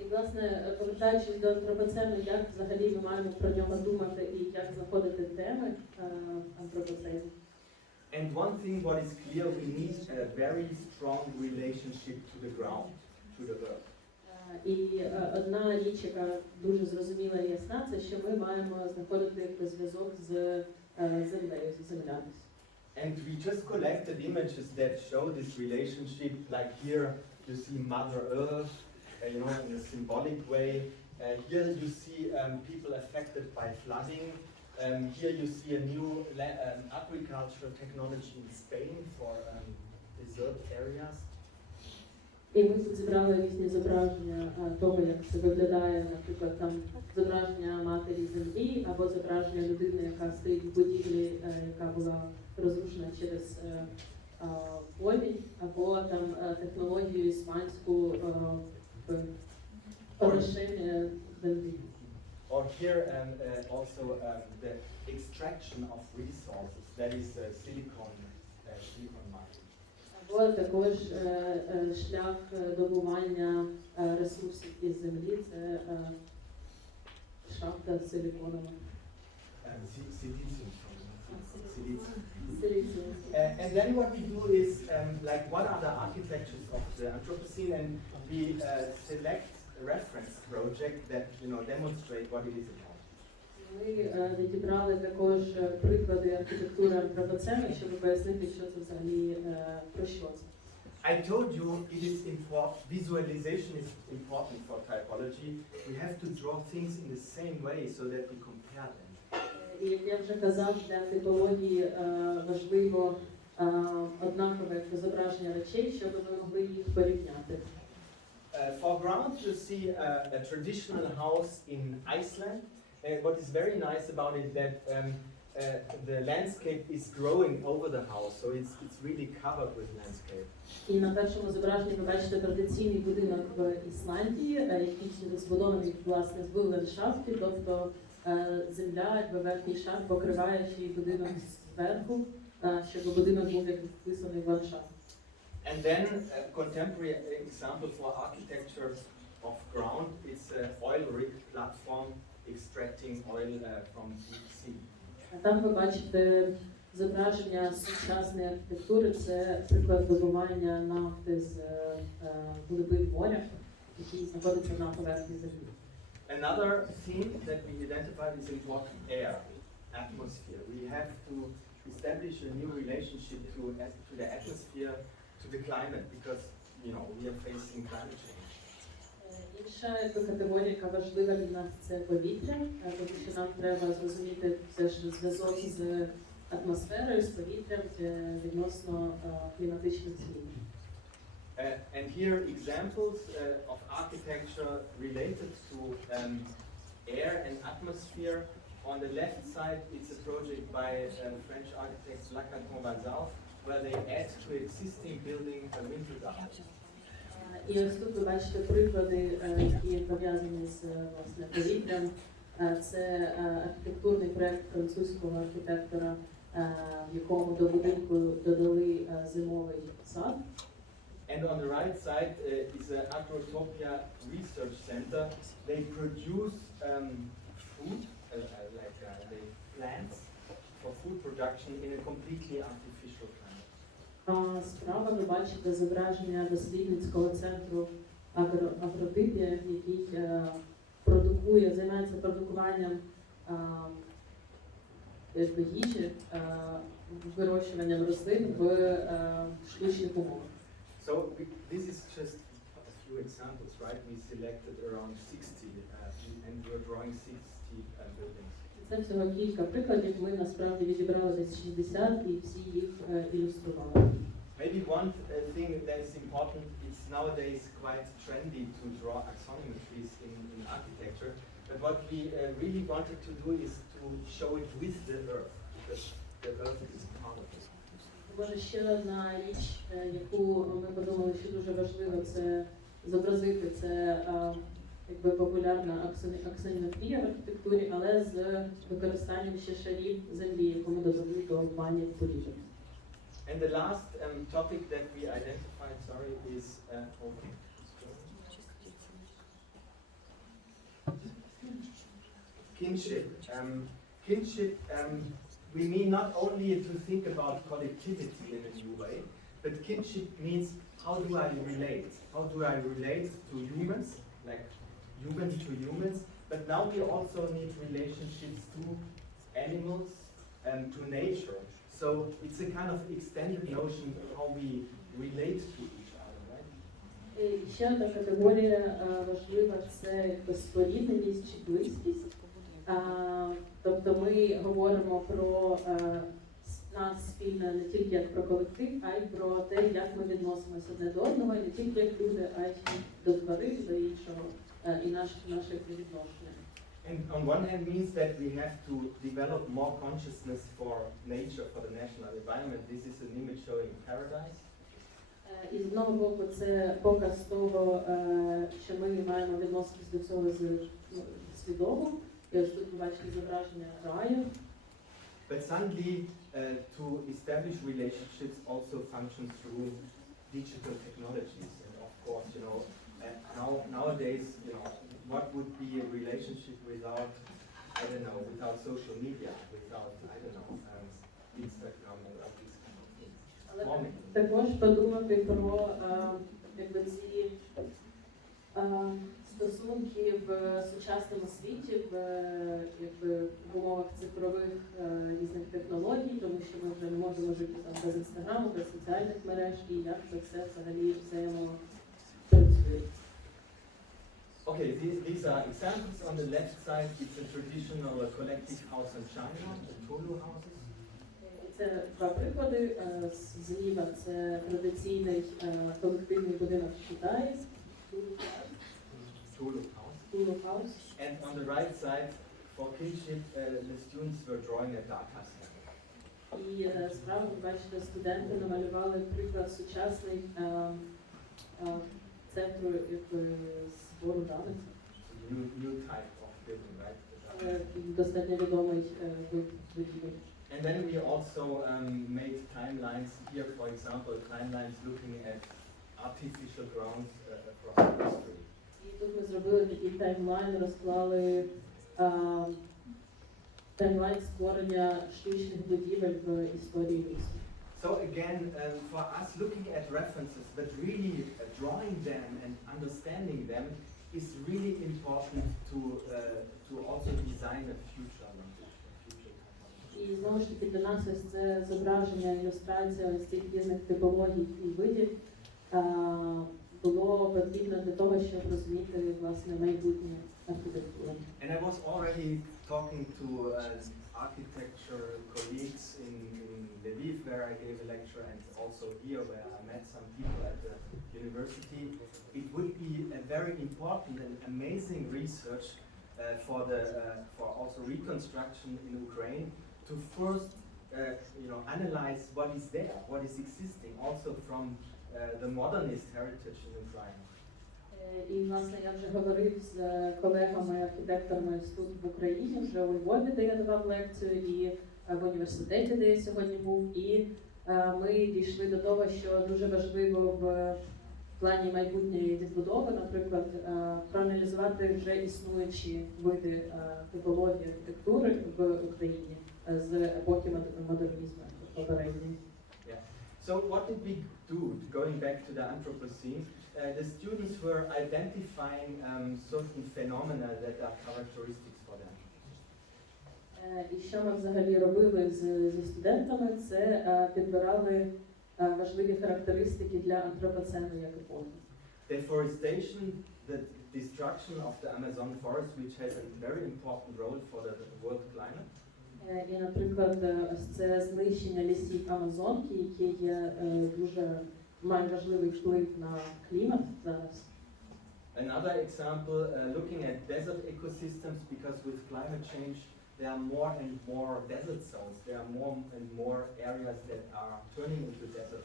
І, власне, повертаючись до антропоцену, як взагалі ми маємо про нього думати і як знаходити теми антропоцену? And one thing what is clear, we need a very strong relationship to the ground, to the earth. І одна річ, яка дуже зрозуміла і ясна, це що ми маємо знаходити зв'язок з землею, з земляною. And we just collected images that show this relationship, like here you see Mother Earth, you know, in a symbolic way. Here you see people affected by flooding. Here you see a new agricultural technology in Spain for desert areas. І ми тут зібрали різні зображення того, як це виглядає, наприклад, там зображення матері землі, або зображення людини, яка стоїть в будівлі, яка була розрушена через повінь, або там технологію іспанську порушення землі. Or here also the extraction of resources, that is silicon mining. Або також шлях добування ресурсів із землі, це шахта силіконова. And then what we do is, like, what are the architectures of the Anthropocene, and we select a reference project that, you know, demonstrate what it is about. Ми відібрали також приклади архітектури антропоцену, щоб пояснити, що це взагалі про що це. I told you it is important, visualization is important for typology. We have to draw things in the same way so that we compare them. І як я вже казав, для типології важливо однакове зображення речей, щоб ми могли їх порівняти. For ground you see a traditional house in Iceland. What is very nice about it that the landscape is growing over the house, so it's really covered with landscape. І на першому зображенні ви бачите традиційний будинок в Ісландії, який збудований, власне, з ландшафті, тобто земля, якби верхній шар покриває ще й будинок зверху, щоб будинок був як вписаний в ландшафт. And then a contemporary example for architecture of ground is an oil rig platform extracting oil from deep sea. Там ви бачите зображення сучасної архітектури, це приклад добування нафти з глибин моря, який знаходиться на поверхні землі. Another theme that we identified is important: air, atmosphere. We have to establish a new relationship to the atmosphere, to the climate, because, you know, we are facing climate change. Інша категорія, яка важлива для нас, це повітря, тому що нам треба зрозуміти все ж зв'язок з атмосферою, з повітрям відносно кліматичних змін. And here examples of architecture related to air and atmosphere. On the left side, it's a project by French architect Lacan-Convazal, where they add to existing building a window garden. І ось тут ви бачите приклади, які пов'язані з, власне, повітрям. Це архітектурний проєкт французького архітектора, в якому до будинку додали зимовий сад. And on the right side is the Agrotopia Research Center. They produce food, like plants for food production in a completely artificial climate. Справа ви бачите зображення дослідницького центру Агротипія, який займається продукуванням їжі, вирощуванням рослин в штучних умовах. So this is just a few examples, right? We selected around 60 and we're drawing 60 buildings. Це всього кілька прикладів. Ми насправді відібрали десь 60 і всі їх ілюстрували. Maybe one thing that is important, it's nowadays quite trendy to draw axonometries in architecture, but what we really wanted to do is to show it with the earth, because the earth is part of it. Може, ще одна річ, яку ми подумали, що дуже важливо, це зобразити, це якби популярна аксонометрія в архітектурі, але з використанням ще шарів землі, яку ми додали до планів поріжок. And the last topic that we identified, is kinship. Kinship, we mean not only to think about collectivity in a new way, but kinship means how do I relate? How do I relate to humans, like humans to humans? But now we also need relationships to animals and to nature. So it's a kind of extended notion of how we relate to each other, right? І ще одна категорія важлива – це спорідненість чи близькість. Тобто ми говоримо про нас спільно не тільки як про колектив, а й про те, як ми відносимося одне до одного, не тільки як люди, а й до тварин, до іншого, і наших відношень. And on one hand means that we have to develop more consciousness for nature, for the national environment. This is an image showing paradise. І з одного боку це показ того, що ми маємо відноситись до цього свідомо. І ось тут ви бачите зображення раю. But suddenly, to establish relationships also function through digital technologies. And of course, nowadays, what would be a relationship without, without social media, without, Instagram or these kind of things. Але також подумати про якби ці стосунки в сучасному світі, в умовах цифрових різних технологій, тому що ми вже не можемо жити там без інстаграму, без соціальних мереж, і як це все взагалі взаємопрацює. Okay, these are examples. On the left side, it's a traditional collective house in China, the Tolu houses. Це два приклади. Зліва це традиційний колективний будинок в Китаї. Tolu house. And on the right side, for kinship, the students were drawing a data center. І справа, ви бачите, студенти намалювали приклад сучасний центру збору даних. New type of building, right? Достатньо відомий будівель. And then we also made timelines here, for example, timelines looking at artificial grounds across history. І тут ми зробили такий таймлайн, розклали таймлайн створення штучних будівель в історії міста. So again, for us looking at references, but really drawing them and understanding them is really important to also design a future. І знову ж таки для нас ось це зображення, ілюстрація ось цих різних типологій і видів було потрібно для того, щоб розуміти власне майбутнє архітектури. And I was already talking to architecture colleagues in Lviv, where I gave a lecture, and also here, where I met some people at the university. It would be a very important and amazing research for also reconstruction in Ukraine, to first analyze what is there, what is existing, also from the modernist heritage in Ukraine. І, власне, я вже говорив з колегами-архітекторами тут в Україні, вже у Львові, де я давав лекцію, і в університеті, де я сьогодні був. І ми дійшли до того, що дуже важливо в плані майбутньої відбудови, наприклад, проаналізувати вже існуючі види типології архітектури в Україні з епохи модернізму попередньої. So what did we do, going back to the Anthropocene? The students were identifying certain phenomena that are characteristics for them. І що ми взагалі робили зі студентами, це підбирали важливі характеристики для антропоцену як епохи. Deforestation, the destruction of the Amazon forest, which has a very important role for the world climate. І, наприклад, ось це знищення лісів Амазонки, яке є дуже має важливий вплив на клімат зараз. Another example, looking at desert ecosystems, because with climate change there are more and more desert zones. There are more and more areas that are turning into desert.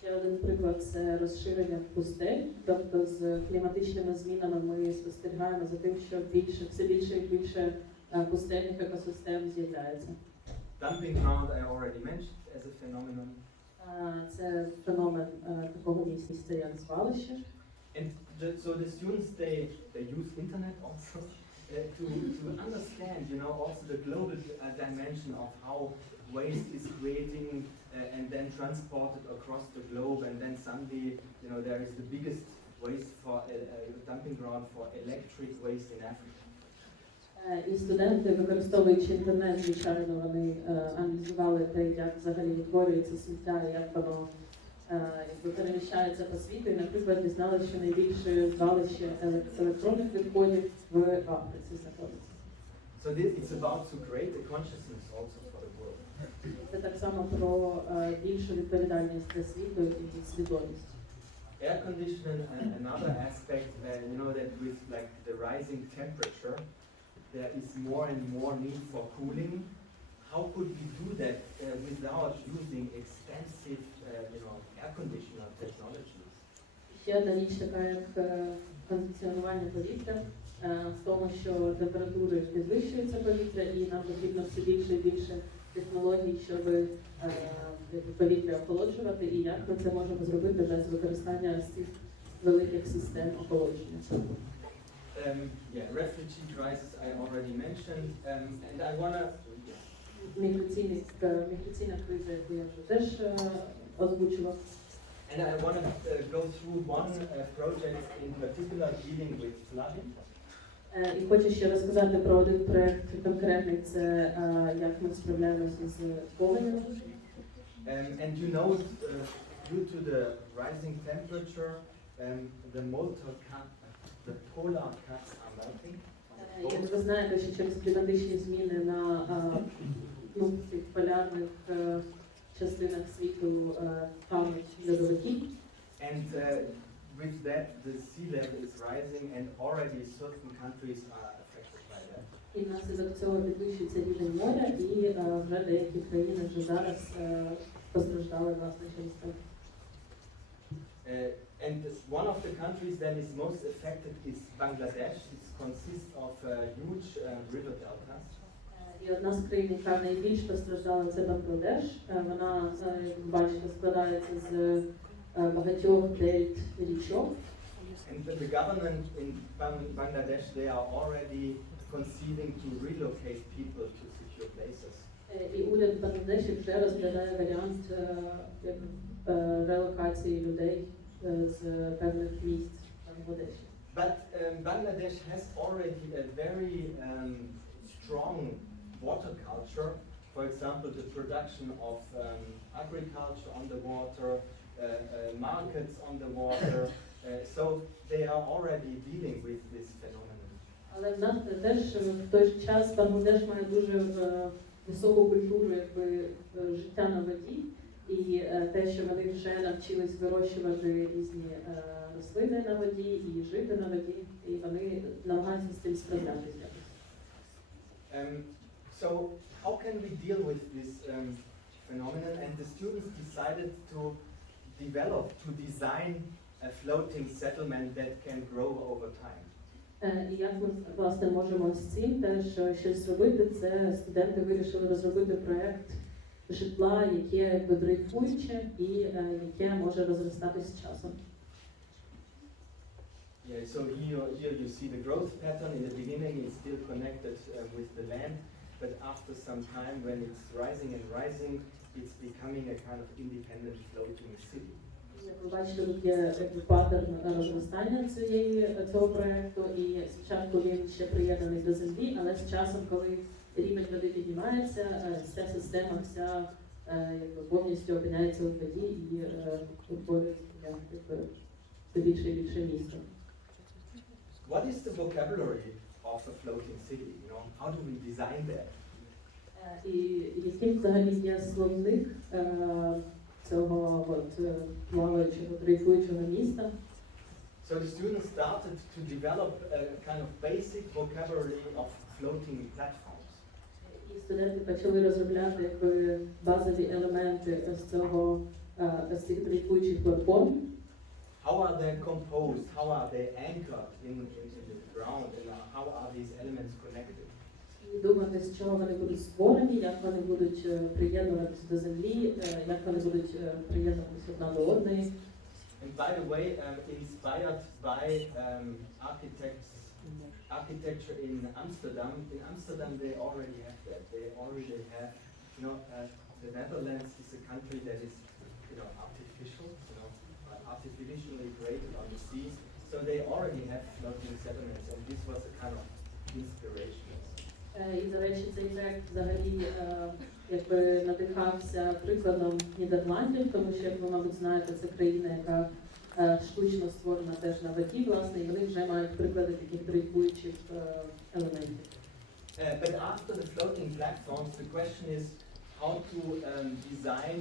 Ще один приклад – це розширення пустель. Тобто з кліматичними змінами ми спостерігаємо за тим, що все більше і більше пустельних екосистем з'являється. Dumping ground I already mentioned as a phenomenon. Це феномен такого місця, як звалище. And so the students they use internet also to understand, you know, also the global dimension of how waste is creating and then transported across the globe, and then suddenly, you know, there is the biggest waste for dumping ground for electric waste in Africa. І студенти, використовуючи інтернет, звичайно, вони аналізували те, як взагалі відтворюється сміття, як воно переміщається по світу, і, наприклад, дізналися, що найбільше звалище електронних відходів в Африці знаходиться. So it's about to create a consciousness also for the world. Це так само про більшу відповідальність для світу і свідомість. Air conditioning, another aspect, you know, that with like the rising temperature, there is more and more need for cooling. How could we do that without using expensive, you know, air conditioner technologies? Ще одна річ така, як кондиціонування повітря, в тому, що температури підвищуються повітря, і нам потрібно все більше і більше технологій, щоб повітря охолоджувати, і як ми це можемо зробити без використання цих великих систем охолодження. Refugee crisis I already mentioned, and I wanna. Міграційна криза, яку я вже теж озвучував. And I want to go through one project in particular dealing with flooding. І хочу ще розказати про один проект конкретний, це як ми справляємося з повенями. And you know, due to the rising temperature, the polar caps are melting. І ви знаєте, що через кліматичні зміни на цих полярних частинах світу тануть льодовики. And with that, the sea level is rising, and already certain countries are affected by that. І внаслідок цього підвищується рівень моря, і вже деякі країни вже зараз постраждали власне через це. And one of the countries that is most affected is Bangladesh. It consists of huge river deltas. І одна з країн, яка найбільш постраждала, це Бангладеш. Вона, як ви бачите, складається з багатьох дельт річок. And the government in Bangladesh, they are already conceiving to relocate people to secure places. І уряд Бангладеші вже розглядає варіант релокації людей з певних місць Бангладеші. But Bangladesh has already a very strong water culture. For example, the production of agriculture on the water, markets on the water. So they are already dealing with this phenomenon. Але в нас теж в той же час Бангладеш має дуже високу культуру життя на воді, і те, що вони вже навчились вирощувати різні рослини на воді і жити на воді, і вони намагаються з цим справлятися. So how can we deal with this phenomenon? And the students decided to design a floating settlement that can grow over time. І як ми, власне, можемо з цим теж щось зробити, це студенти вирішили розробити проєкт житла, яке дрейфуюче і яке може розростатись з часом. Yeah, so here you see the growth pattern. In the beginning it's still connected with the land, but after some time when it's rising and rising, it's becoming a kind of independent floating city. Як ви бачите, тут є паттерн розростання цього проєкту, і спочатку він ще приєднаний до землі, але з часом, коли рівень води піднімається, ця система вся повністю опиняється у воді і утворюється все більше і більше місто. What is the vocabulary of a floating city? You know, how do we design that? І яким взагалі є словник цього плаваючого, дрейфуючого міста? So the students started to develop a kind of basic vocabulary of floating platforms. І студенти почали розробляти якби базові елементи з цих дрейфуючих платформ. How are they composed? How are they anchored in the ground? And how are these elements connected? І думати, з чого вони будуть створені, як вони будуть приєднуватися до землі, як вони будуть приєднуватися одна до одної. And by the way, inspired by architecture in Amsterdam. In Amsterdam, they already have that. They already have, the Netherlands is a country that is, artificial, artificially created on the sea. So they already have floating settlements, and this was a kind of inspiration. І, до речі, цей проект взагалі якби надихався прикладом Нідерландів, тому що, як ви, мабуть, знаєте, це країна, яка штучно створена теж на воді, власне, і вони вже мають приклади таких дрейфуючих елементів. But after the floating platforms, the question is how to design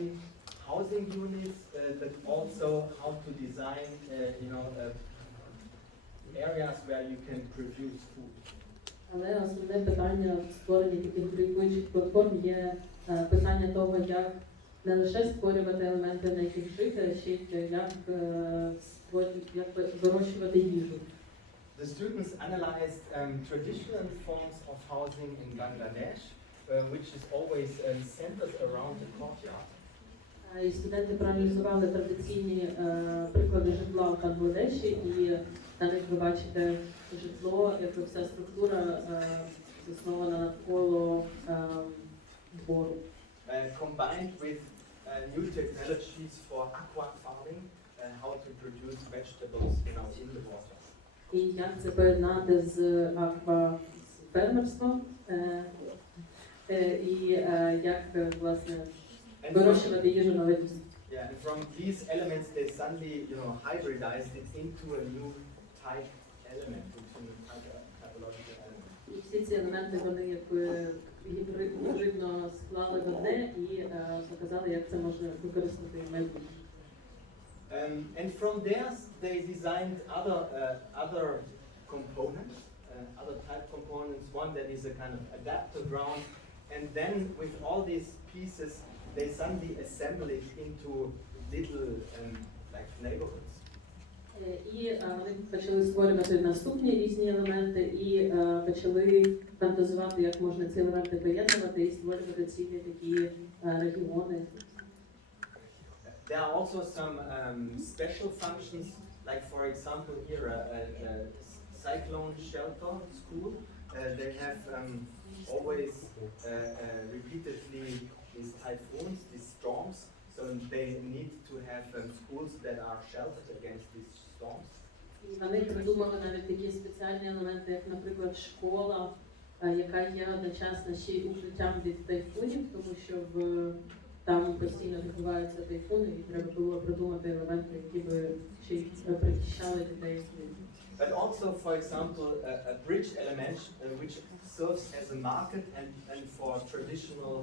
housing units, but also how to design, areas where you can produce food. Але основне питання в створенні таких дрейфуючих платформ є питання того, як не лише створювати елементи, на яких жити, а ще й як вирощувати їжу. The students analyzed traditional forms of housing in Bangladesh, which is always centered around the courtyard. І студенти проаналізували традиційні приклади житла в Бангладеші, і на них ви бачите житло, як вся структура заснована навколо двору. Combined with new technologies for aqua farming, how to produce vegetables, in the water. І як це поєднати з аквафермерством, і як, власне, вирощувати їжу на воді. Yeah, and from these elements they suddenly, hybridized it into a new type element, into a typological element. І всі ці елементи вони якби гібридно склали в одне і показали, як це можна використати в майбутньому. And from there they designed other components, other type components. One that is a kind of adapter ground, and then with all these pieces they suddenly assemble it into little like neighborhoods. І вони почали створювати наступні різні елементи і почали фантазувати, як можна ці елементи приєднувати і створювати цілі такі регіони. There are also some special functions, like for example here a cyclone shelter school. They have always repeatedly these typhoons, these storms, so they need to have schools that are sheltered against these storms. І вони придумали навіть такі спеціальні елементи, як, наприклад, школа, яка є одночасно ще й укриттям від тайфунів, тому що там постійно відбуваються тайфуни, і треба було придумати елементи, які би ще й прихищали дітей. But also, for example, a bridge element which serves as a market and for traditional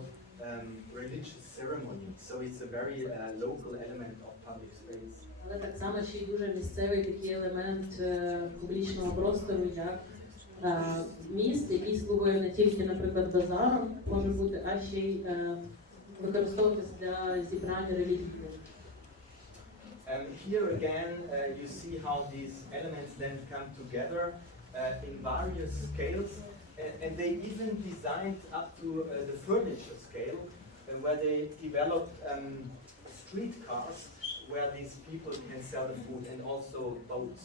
religious ceremony. So it's a very local element of public space. Але так само ще й дуже місцевий такий елемент публічного простору, як міст, який слугує не тільки, наприклад, базаром, може бути, а ще й використовуватися для зібрання релігії. Here again, you see how these elements then come together in various scales, and they even designed up to the furniture scale, where they developed streetcars where these people can sell the food, and also boats.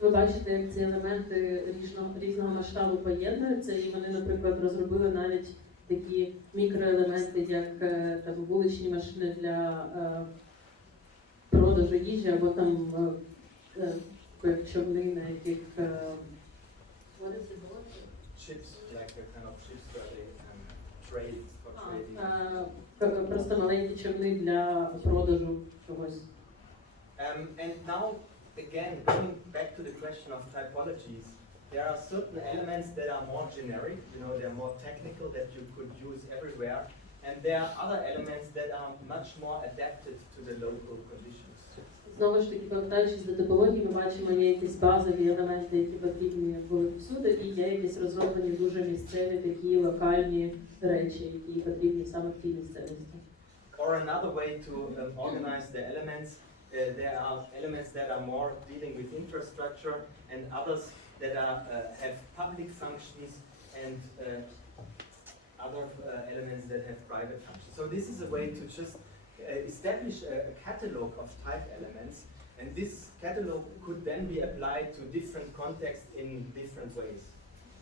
Ви бачите, як ці елементи різного масштабу поєднуються, і вони, наприклад, розробили навіть такі мікроелементи, як там вуличні машини для продажу їжі, або там човни, на яких Ships, like a kind of ships where they trade for trading. Просто маленькі човни для продажу чогось. And now, again, going back to the question of typologies, there are certain elements that are more generic, you know, they're more technical, that you could use everywhere, and there are other elements that are much more adapted to the local conditions. Знову ж таки, повертаючись до типології, ми бачимо, є якісь базові елементи, які потрібні були всюди, і є якісь розроблені дуже місцеві такі локальні речі, які потрібні саме в тій місцевості. Or another way to organize the elements, there are elements that are more dealing with infrastructure and others that are, have public functions and other elements that have private functions. So this is a way to just establish a catalog of type elements, and this catalog could then be applied to different contexts in different ways.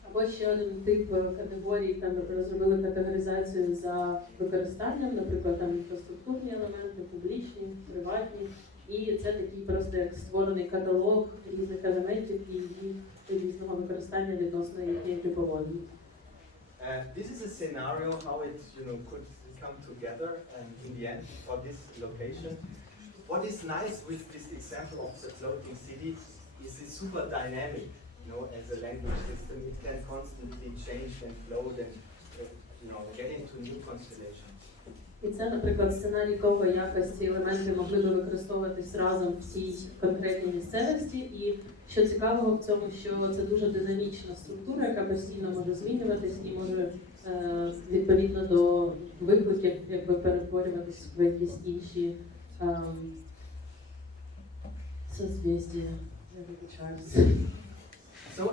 Або ще один тип категорій, там розробили категоризацію за використанням, наприклад, там інфраструктурні елементи, публічні, приватні, і це такий просто як створений каталог різних елементів і їх різного використання відносно їхньої типології. This is a scenario how it, you know, could come together in the end for this location. What is nice with this example of the floating city is it's super dynamic. You know, as a language system, it can constantly change and float and you know, get into new constellations. І це, наприклад, сценарій того, як ці елементи могли би використовуватись разом в цій конкретній місцевості. І що цікавого в цьому, що це дуже динамічна структура, яка постійно може змінюватись і може відповідно до викликів якби перетворюватись в якісь інші созвіздія. So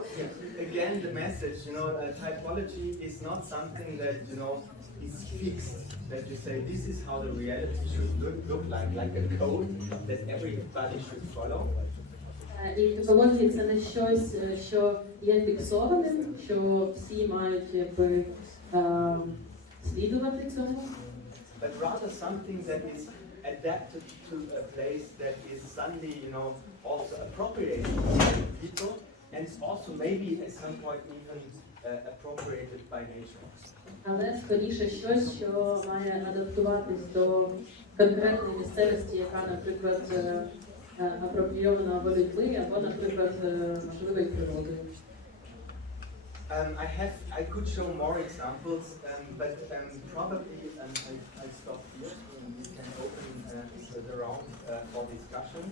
again, the message, you know, typology is not something that, you know, is fixed. That you say this is how the reality should look like a code that everybody should follow. І типологія це не щось, що є фіксованим, що всі мають якби слідувати цьому. But rather something that is adapted to a place that is suddenly, you know, also appropriated by people. And also maybe at some point even appropriated by nature. Але скоріше щось, що має адаптуватись до конкретної місцевості, яка, наприклад, апропрійована або людьми, або, наприклад, можливо, і природою. I could show more examples, but probably I'll stop here and we can open the round for discussion.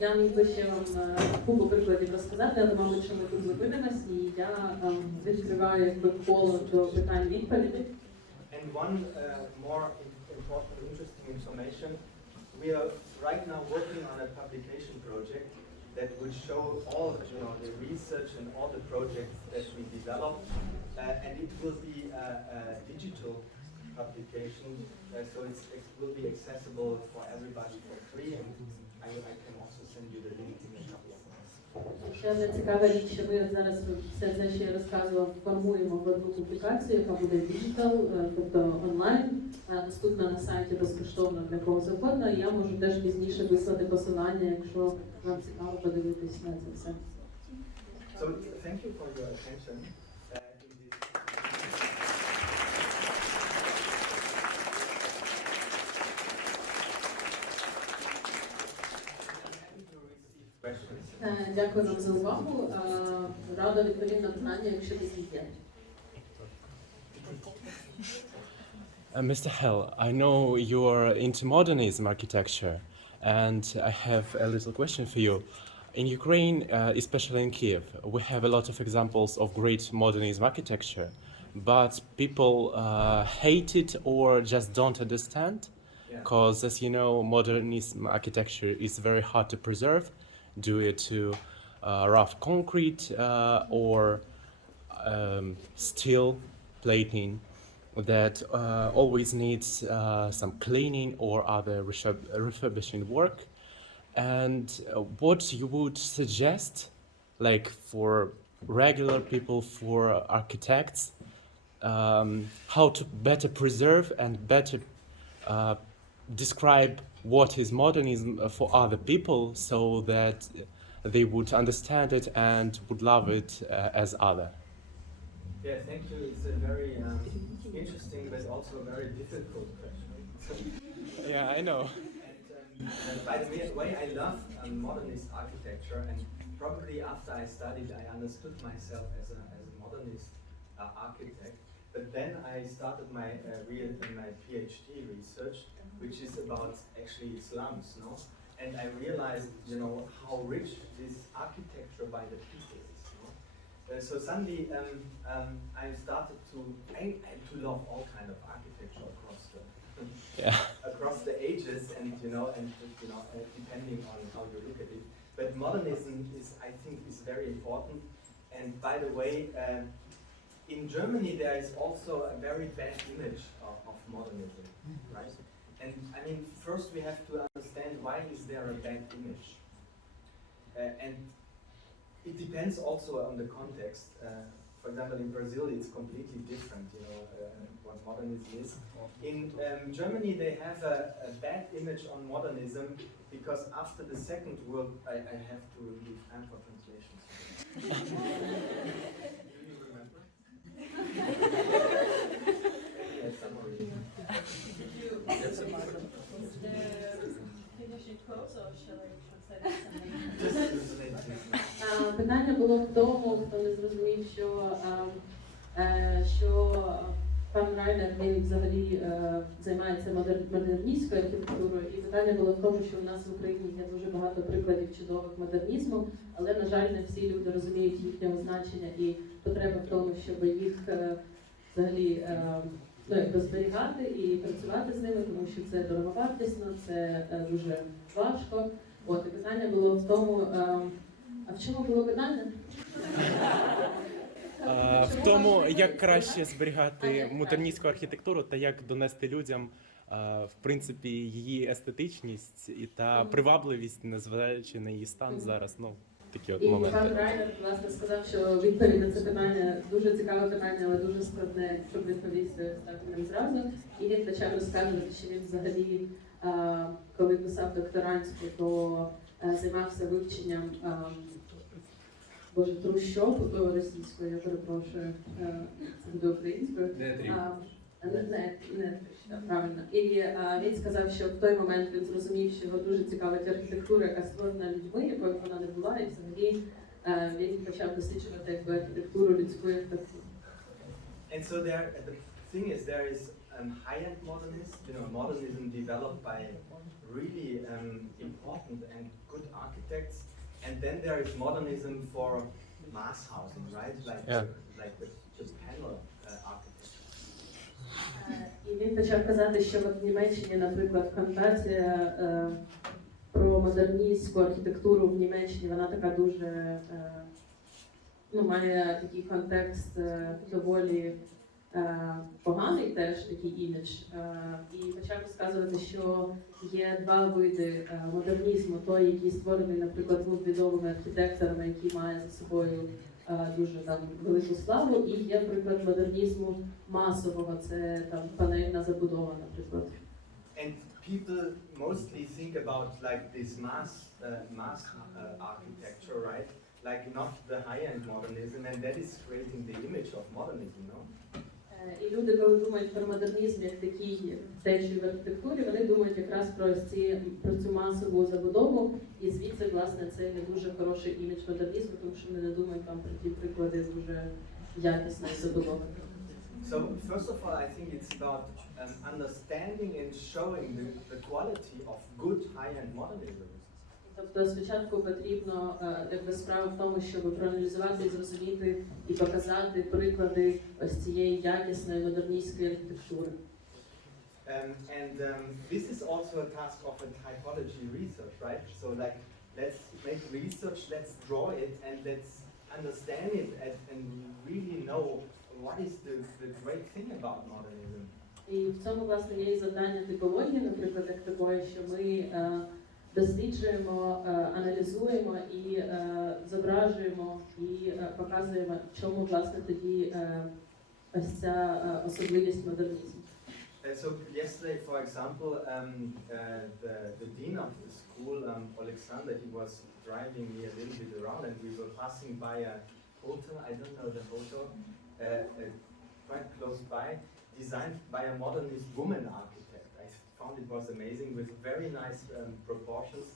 Я міг би ще вам купу прикладів розказати, але, мабуть, що ми тут зупинимось, і я відкриваю якби коло до питань-відповідей. And one more important, interesting information, we are right now working on a publication project that would show all, you know, the research and all the projects that we developed, and it will be a digital publication, so it will be accessible for everybody for free. And I can also send you the link in a couple of months. Ще одна цікава річ, що ми зараз все це, що я розказував, формуємо в одну публікацію, яка буде діджитал, тобто онлайн, доступна на сайті безкоштовно для кого завгодно. І я можу теж пізніше вислати посилання, якщо вам цікаво подивитись на це все. So thank you for your attention. Дякую вам за увагу. Рада відповім на питання, якщо такі є. Mr. Hehl, I know you're into modernism architecture, and I have a little question for you. In Ukraine, especially in Kiev, we have a lot of examples of great modernism architecture, but people hate it or just don't understand, because as you know, modernism architecture is very hard to preserve due to rough concrete or steel plating that always needs some cleaning or other refurbishing work. And what you would suggest, like for regular people, for architects, how to better preserve and better describe what is modernism for other people so that they would understand it and would love it as other? Yeah, thank you. It's a very interesting but also very difficult question. Yeah, I know. And by the way, I love modernist architecture, and probably after I studied, I understood myself as a modernist architect. But then I started my my PhD research, which is about actually Islam, no? And I realized, you know, how rich this architecture by the people is. No? So suddenly I started to love all kind of architecture across the across the ages, and depending on how you look at it. But modernism is, I think, is very important. And by the way, in Germany there is also a very bad image of modernism, right? And I mean, first we have to understand why is there a bad image. And it depends also on the context. For example, in Brazil it's completely different, you know, what modernism is. In Germany they have a bad image on modernism because after the Second World, I have to leave time for translation. Do you remember? Maybe a summary. Питання було в тому, хто не зрозумів, що пан Рейнер Гель взагалі займається модерністською архітектурою, і питання було в тому, що у нас в Україні є дуже багато прикладів чудових модернізму, але, на жаль, не всі люди розуміють їхнього значення і потреби в тому, щоб їх взагалі зберігати і працювати з ними, тому що це дороговартісно, це дуже важко. От, і питання було в тому, а в чому було питання? В тому, як краще зберігати модерністську архітектуру та як донести людям, в принципі, її естетичність та привабливість, незважаючи на її стан зараз. Ну, такі от моменти. І пан Рейнер, власне, сказав, що відповідь на це питання дуже цікаве питання, але дуже складне, щоб відповісти ним зразу. І він почав розказувати, що він взагалі, коли писав докторантську, то займався вивченням трущоб російською, я перепрошую, це буде українською. Правильно. І він сказав, що в той момент він зрозумів, що його дуже цікавить архітектура, яка створена людьми, якою вона не була, і взагалі він почав досліджувати якби архітектуру людської архітектури. And so the thing is, there is high-end modernism, you know, modernism developed by really important and good architects, and then there is modernism for mass housing, right? Like the panel architecture. І він почав казати, що в Німеччині, наприклад, концепція про модерністську архітектуру в Німеччині, вона така дуже, має такий контекст доволі поганий теж, такий імідж. І почав розказувати, що є два види модернізму. Той, який створений, наприклад, відомими архітекторами, який має за собою дуже там велику славу, і є приклад модернізму масового, це там панельна забудова, наприклад. And people mostly think about like this mass architecture, right? Like not the high-end modernism, and that is creating the image of modernism, no? І люди, коли думають про модернізм як такий течій в архітектурі, вони думають якраз про цю масову забудову, і звідси, власне, це не дуже хороший імідж модернізму, тому що вони не думають там про ті приклади дуже якісної забудови. So first of all, I think it's about understanding and showing the quality of good high-end modernism. Тобто спочатку потрібно, якби справа в тому, щоб проаналізувати і зрозуміти і показати приклади ось цієї якісної модерністської архітектури. This is also a task of a typology research, right? So like, let's make research, let's draw it, and let's understand it and really know what is the great thing about modernism. І в цьому, власне, є і завдання типології, наприклад, як такої, що ми досліджуємо, аналізуємо і зображуємо і показуємо, в чому, власне, тоді ось ця особливість модернізму. So yesterday, for example, the dean of the school, Alexander, he was driving me a little bit around, and we were passing by a hotel. I don't know the hotel, quite close by, designed by a modernist woman architect. I found it was amazing with very nice proportions.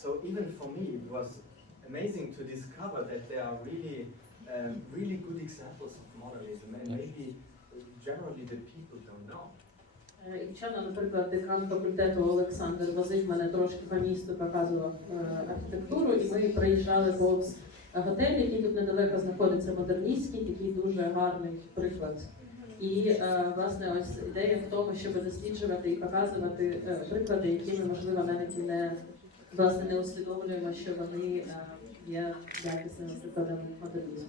So even for me, it was amazing to discover that there are really good examples of modernism, and maybe generally the people don't know. І вчора, наприклад, декан факультету Олександр возив мене трошки по місту, показував архітектуру, і ми приїжджали повз готель, який тут недалеко знаходиться, модерністський, такий дуже гарний приклад. І, власне, ось ідея в тому, щоб досліджувати і показувати приклади, які ми, можливо, навіть не усвідомлюємо, що вони є якісними прикладами модернізму.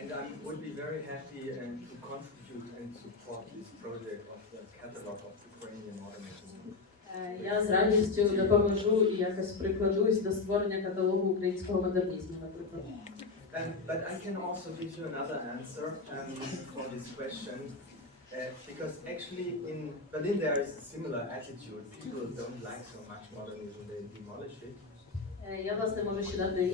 And I would be very happy to contribute and support this project of the catalog of Ukrainian modernism. Я з радістю допоможу і якось прикладусь до створення каталогу українського модернізму, наприклад. But I can also give you another answer for this question, because actually in Berlin there is a similar attitude. People don't like so much modernism, they demolish it. Я, власне, можу ще дати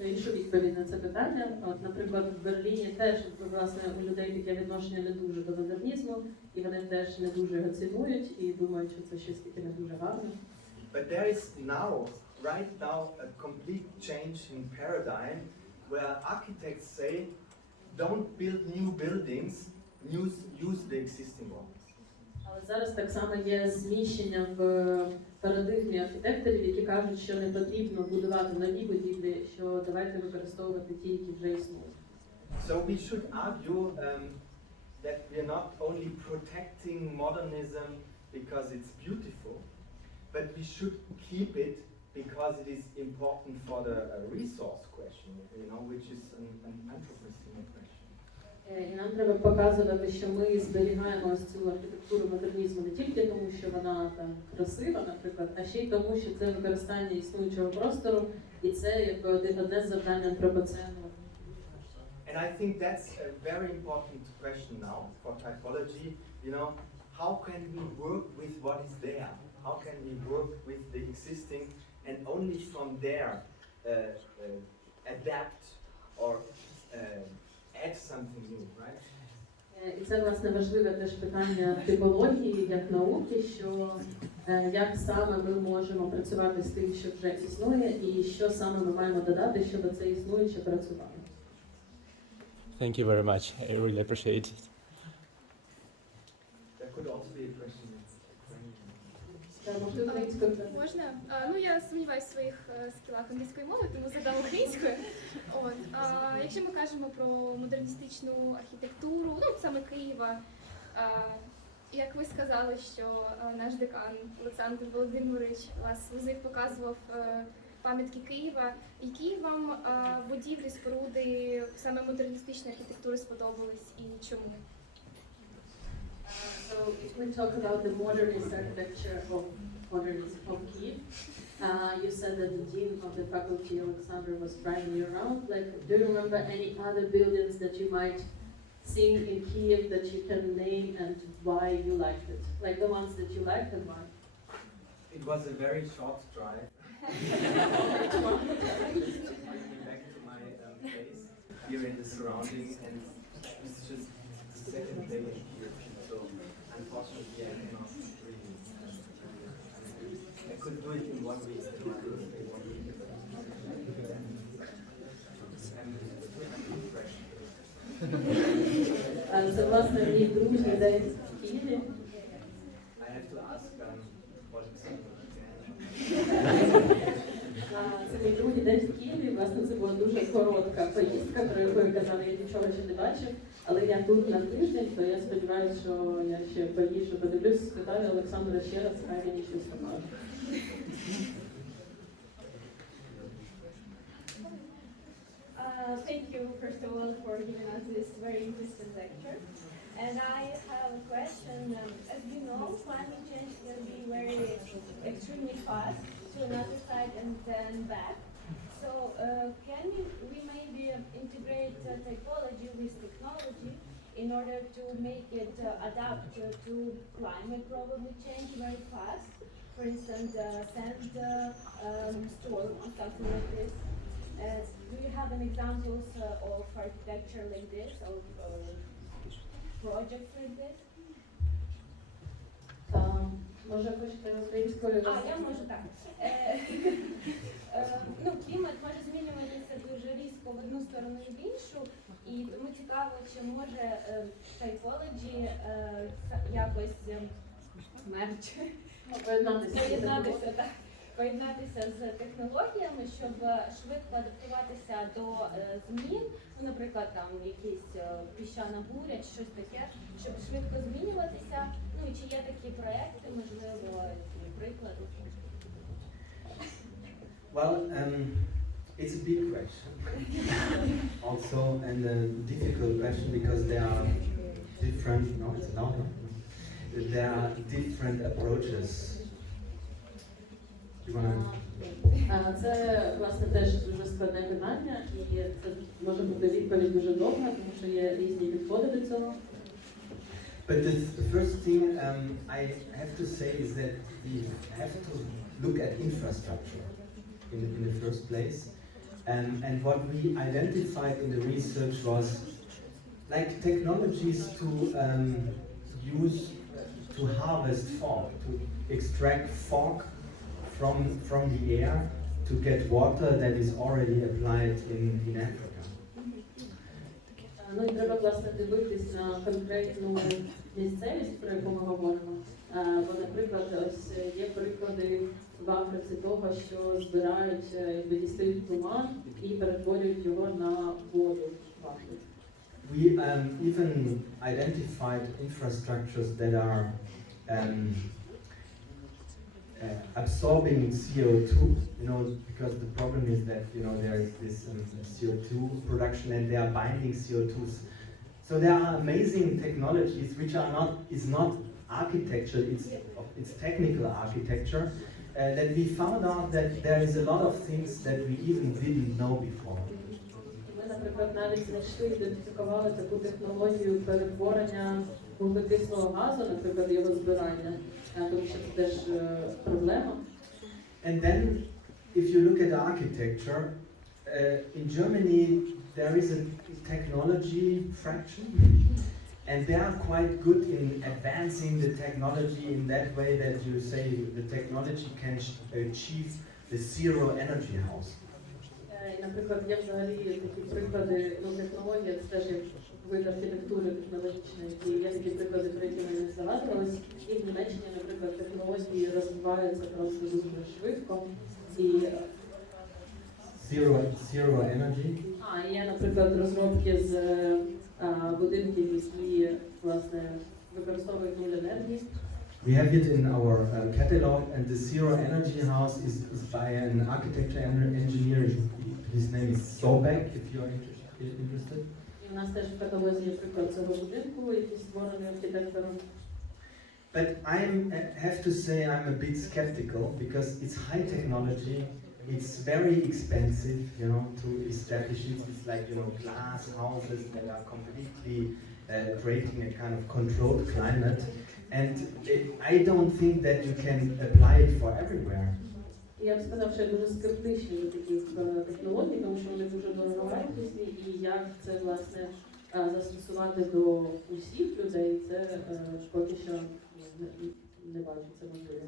іншу відповідь на це питання. От, наприклад, в Берліні теж, власне, у людей таке відношення не дуже до модернізму, і вони теж не дуже його цінують і думають, що це щось таке не дуже гарне. But there is right now, a complete change in paradigm where architects say, don't build new buildings, use the existing ones. Але зараз так само є зміщення в парадигмі архітекторів, які кажуть, що не потрібно будувати нові будівлі, що давайте використовувати ті, які вже існують. So we should argue that we are not only protecting modernism because it's beautiful, but we should keep it because it is important for the resource question, which is an anthropocene question. І нам треба показувати, що ми зберігаємо ось цю архітектуру модернізму не тільки тому, що вона там красива, наприклад, а ще й тому, що це використання існуючого простору, і це якби одне з завдань антропоцену. And I think that's a very important question now for typology. How can we work with what is there? How can we work with the existing and only from there adapt or add something new, right? І це, власне, важливе теж питання типології як науки, що як саме ми можемо працювати з тим, що вже існує, і що саме ми маємо додати, щоб це існуюче працювало. Thank you very much. I really appreciate it. There could also be a question. Можна? Я сумніваюся в своїх скілах англійської мови, тому задам українською. Якщо ми кажемо про модерністичну архітектуру, саме Києва, як ви сказали, що наш декан Олександр Володимирович вас возив, показував пам'ятки Києва, які вам будівлі, споруди саме модерністичної архітектури сподобались і чому? So if we talk about the modernist architecture of Kyiv, you said that the dean of the faculty, Alexander, was driving you around. Do you remember any other buildings that you might see in Kyiv that you can name and why you liked it? Like the ones that you liked and why? It was a very short drive. Taking me back to my place here in the surrounding, and it's just the second day in here. So unfortunately, I cannot really. I could do it in 1 week. I could stay 1 week. Це, власне, мій другий день в Києві. I have to ask Alexander. Це мій другий день в Києві. Власне, це була дуже коротка поїздка, про яку я казала, я нічого ще не бачив. Але я тут на тиждень, то я сподіваюся, що я ще поїжджу, подивлюсь, спитаю Олександра ще раз, хай мені щось покаже. Thank you, first of all, for giving us this very interesting lecture. And I have a question. As you know, climate change will be very extremely fast to another side and then back. So can we maybe integrate typology with technology in order to make it adapt to climate probably change very fast? For instance, sandstorm or something like this. Do you have any examples of architecture like this, or projects like this? Може, хочете українською? Я можу так. Клімат може змінюватися дуже різко в одну сторону і в іншу, і тому цікаво, чи може тайпологі якось поєднатися з технологіями, щоб швидко адаптуватися до змін, наприклад, там якісь піщана буря чи щось таке, щоб швидко змінюватися. І чи є такі проекти, можливо, приклади? Well, it's a big question. Also, and a difficult question because there are different, there are different approaches. Це, власне, теж дуже складне питання, і це може бути відповідь дуже довга, тому що є різні підходи до цього. But the first thing I have to say is that we have to look at infrastructure in the first place. And what we identified in the research was like technologies to use to harvest fog, to extract fog from the air to get water that is already applied in Africa. І треба, власне, дивитись на конкретну місцевість, про яку ми говоримо. Бо, наприклад, ось є приклади в Африці того, що збирають, дістають туман і перетворюють його на воду в Африці. We even identified infrastructures that are absorbing CO2, because the problem is that, there is this CO2 production and they are binding CO2s. So there are amazing technologies which is not architecture, it's technical architecture, that we found out that there is a lot of things that we even didn't know before. Ми, наприклад, навіть знайшли, ідентифікували таку технологію перетворення вуглекислого газу, наприклад, його збирання, тому що це теж проблема. And then, if you look at architecture, in Germany there is a technology fraction, and they are quite good in advancing the technology in that way that you say the technology can achieve the zero energy house. Наприклад, є взагалі такі приклади, технологія, це теж як вид архітектури технологічної, і є такі приклади, про які ми не згадувались. І в Німеччині, наприклад, технології розвиваються просто дуже швидко. І Zero energy. Є, наприклад, розробки з будинків, які, власне, використовують нуль енергії. We have it in our catalog, and the zero energy house is by an architecture engineer. His name is Balbek, if you are interested. І у нас теж в каталозі є приклад цього будинку, який створений архітектором. But I have to say I'm a bit skeptical because it's high technology. It's very expensive, to establish it. It's like, glass houses that are completely creating a kind of controlled climate. And I don't think that you can apply it for everywhere. Я б сказав, що я дуже скептичний до таких технологій, тому що вони дуже дороговартісні, і як це, власне, застосувати до усіх людей, це поки що не бачу, це можливо.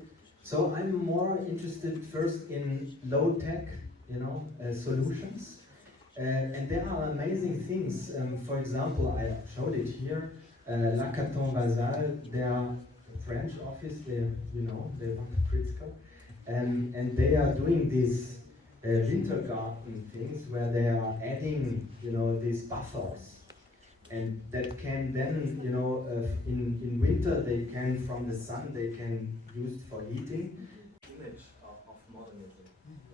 So I'm more interested first in low-tech, solutions. And there are amazing things. For example, I showed it here. La Caton Basel, their French office, they want critical. And they are doing these wintergarten things where they are adding, these buffers. And that can then, in winter, they can, from the sun, they can use it for heating. Image of modernism,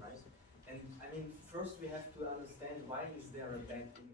right? And I mean, first we have to understand why is there a bad image.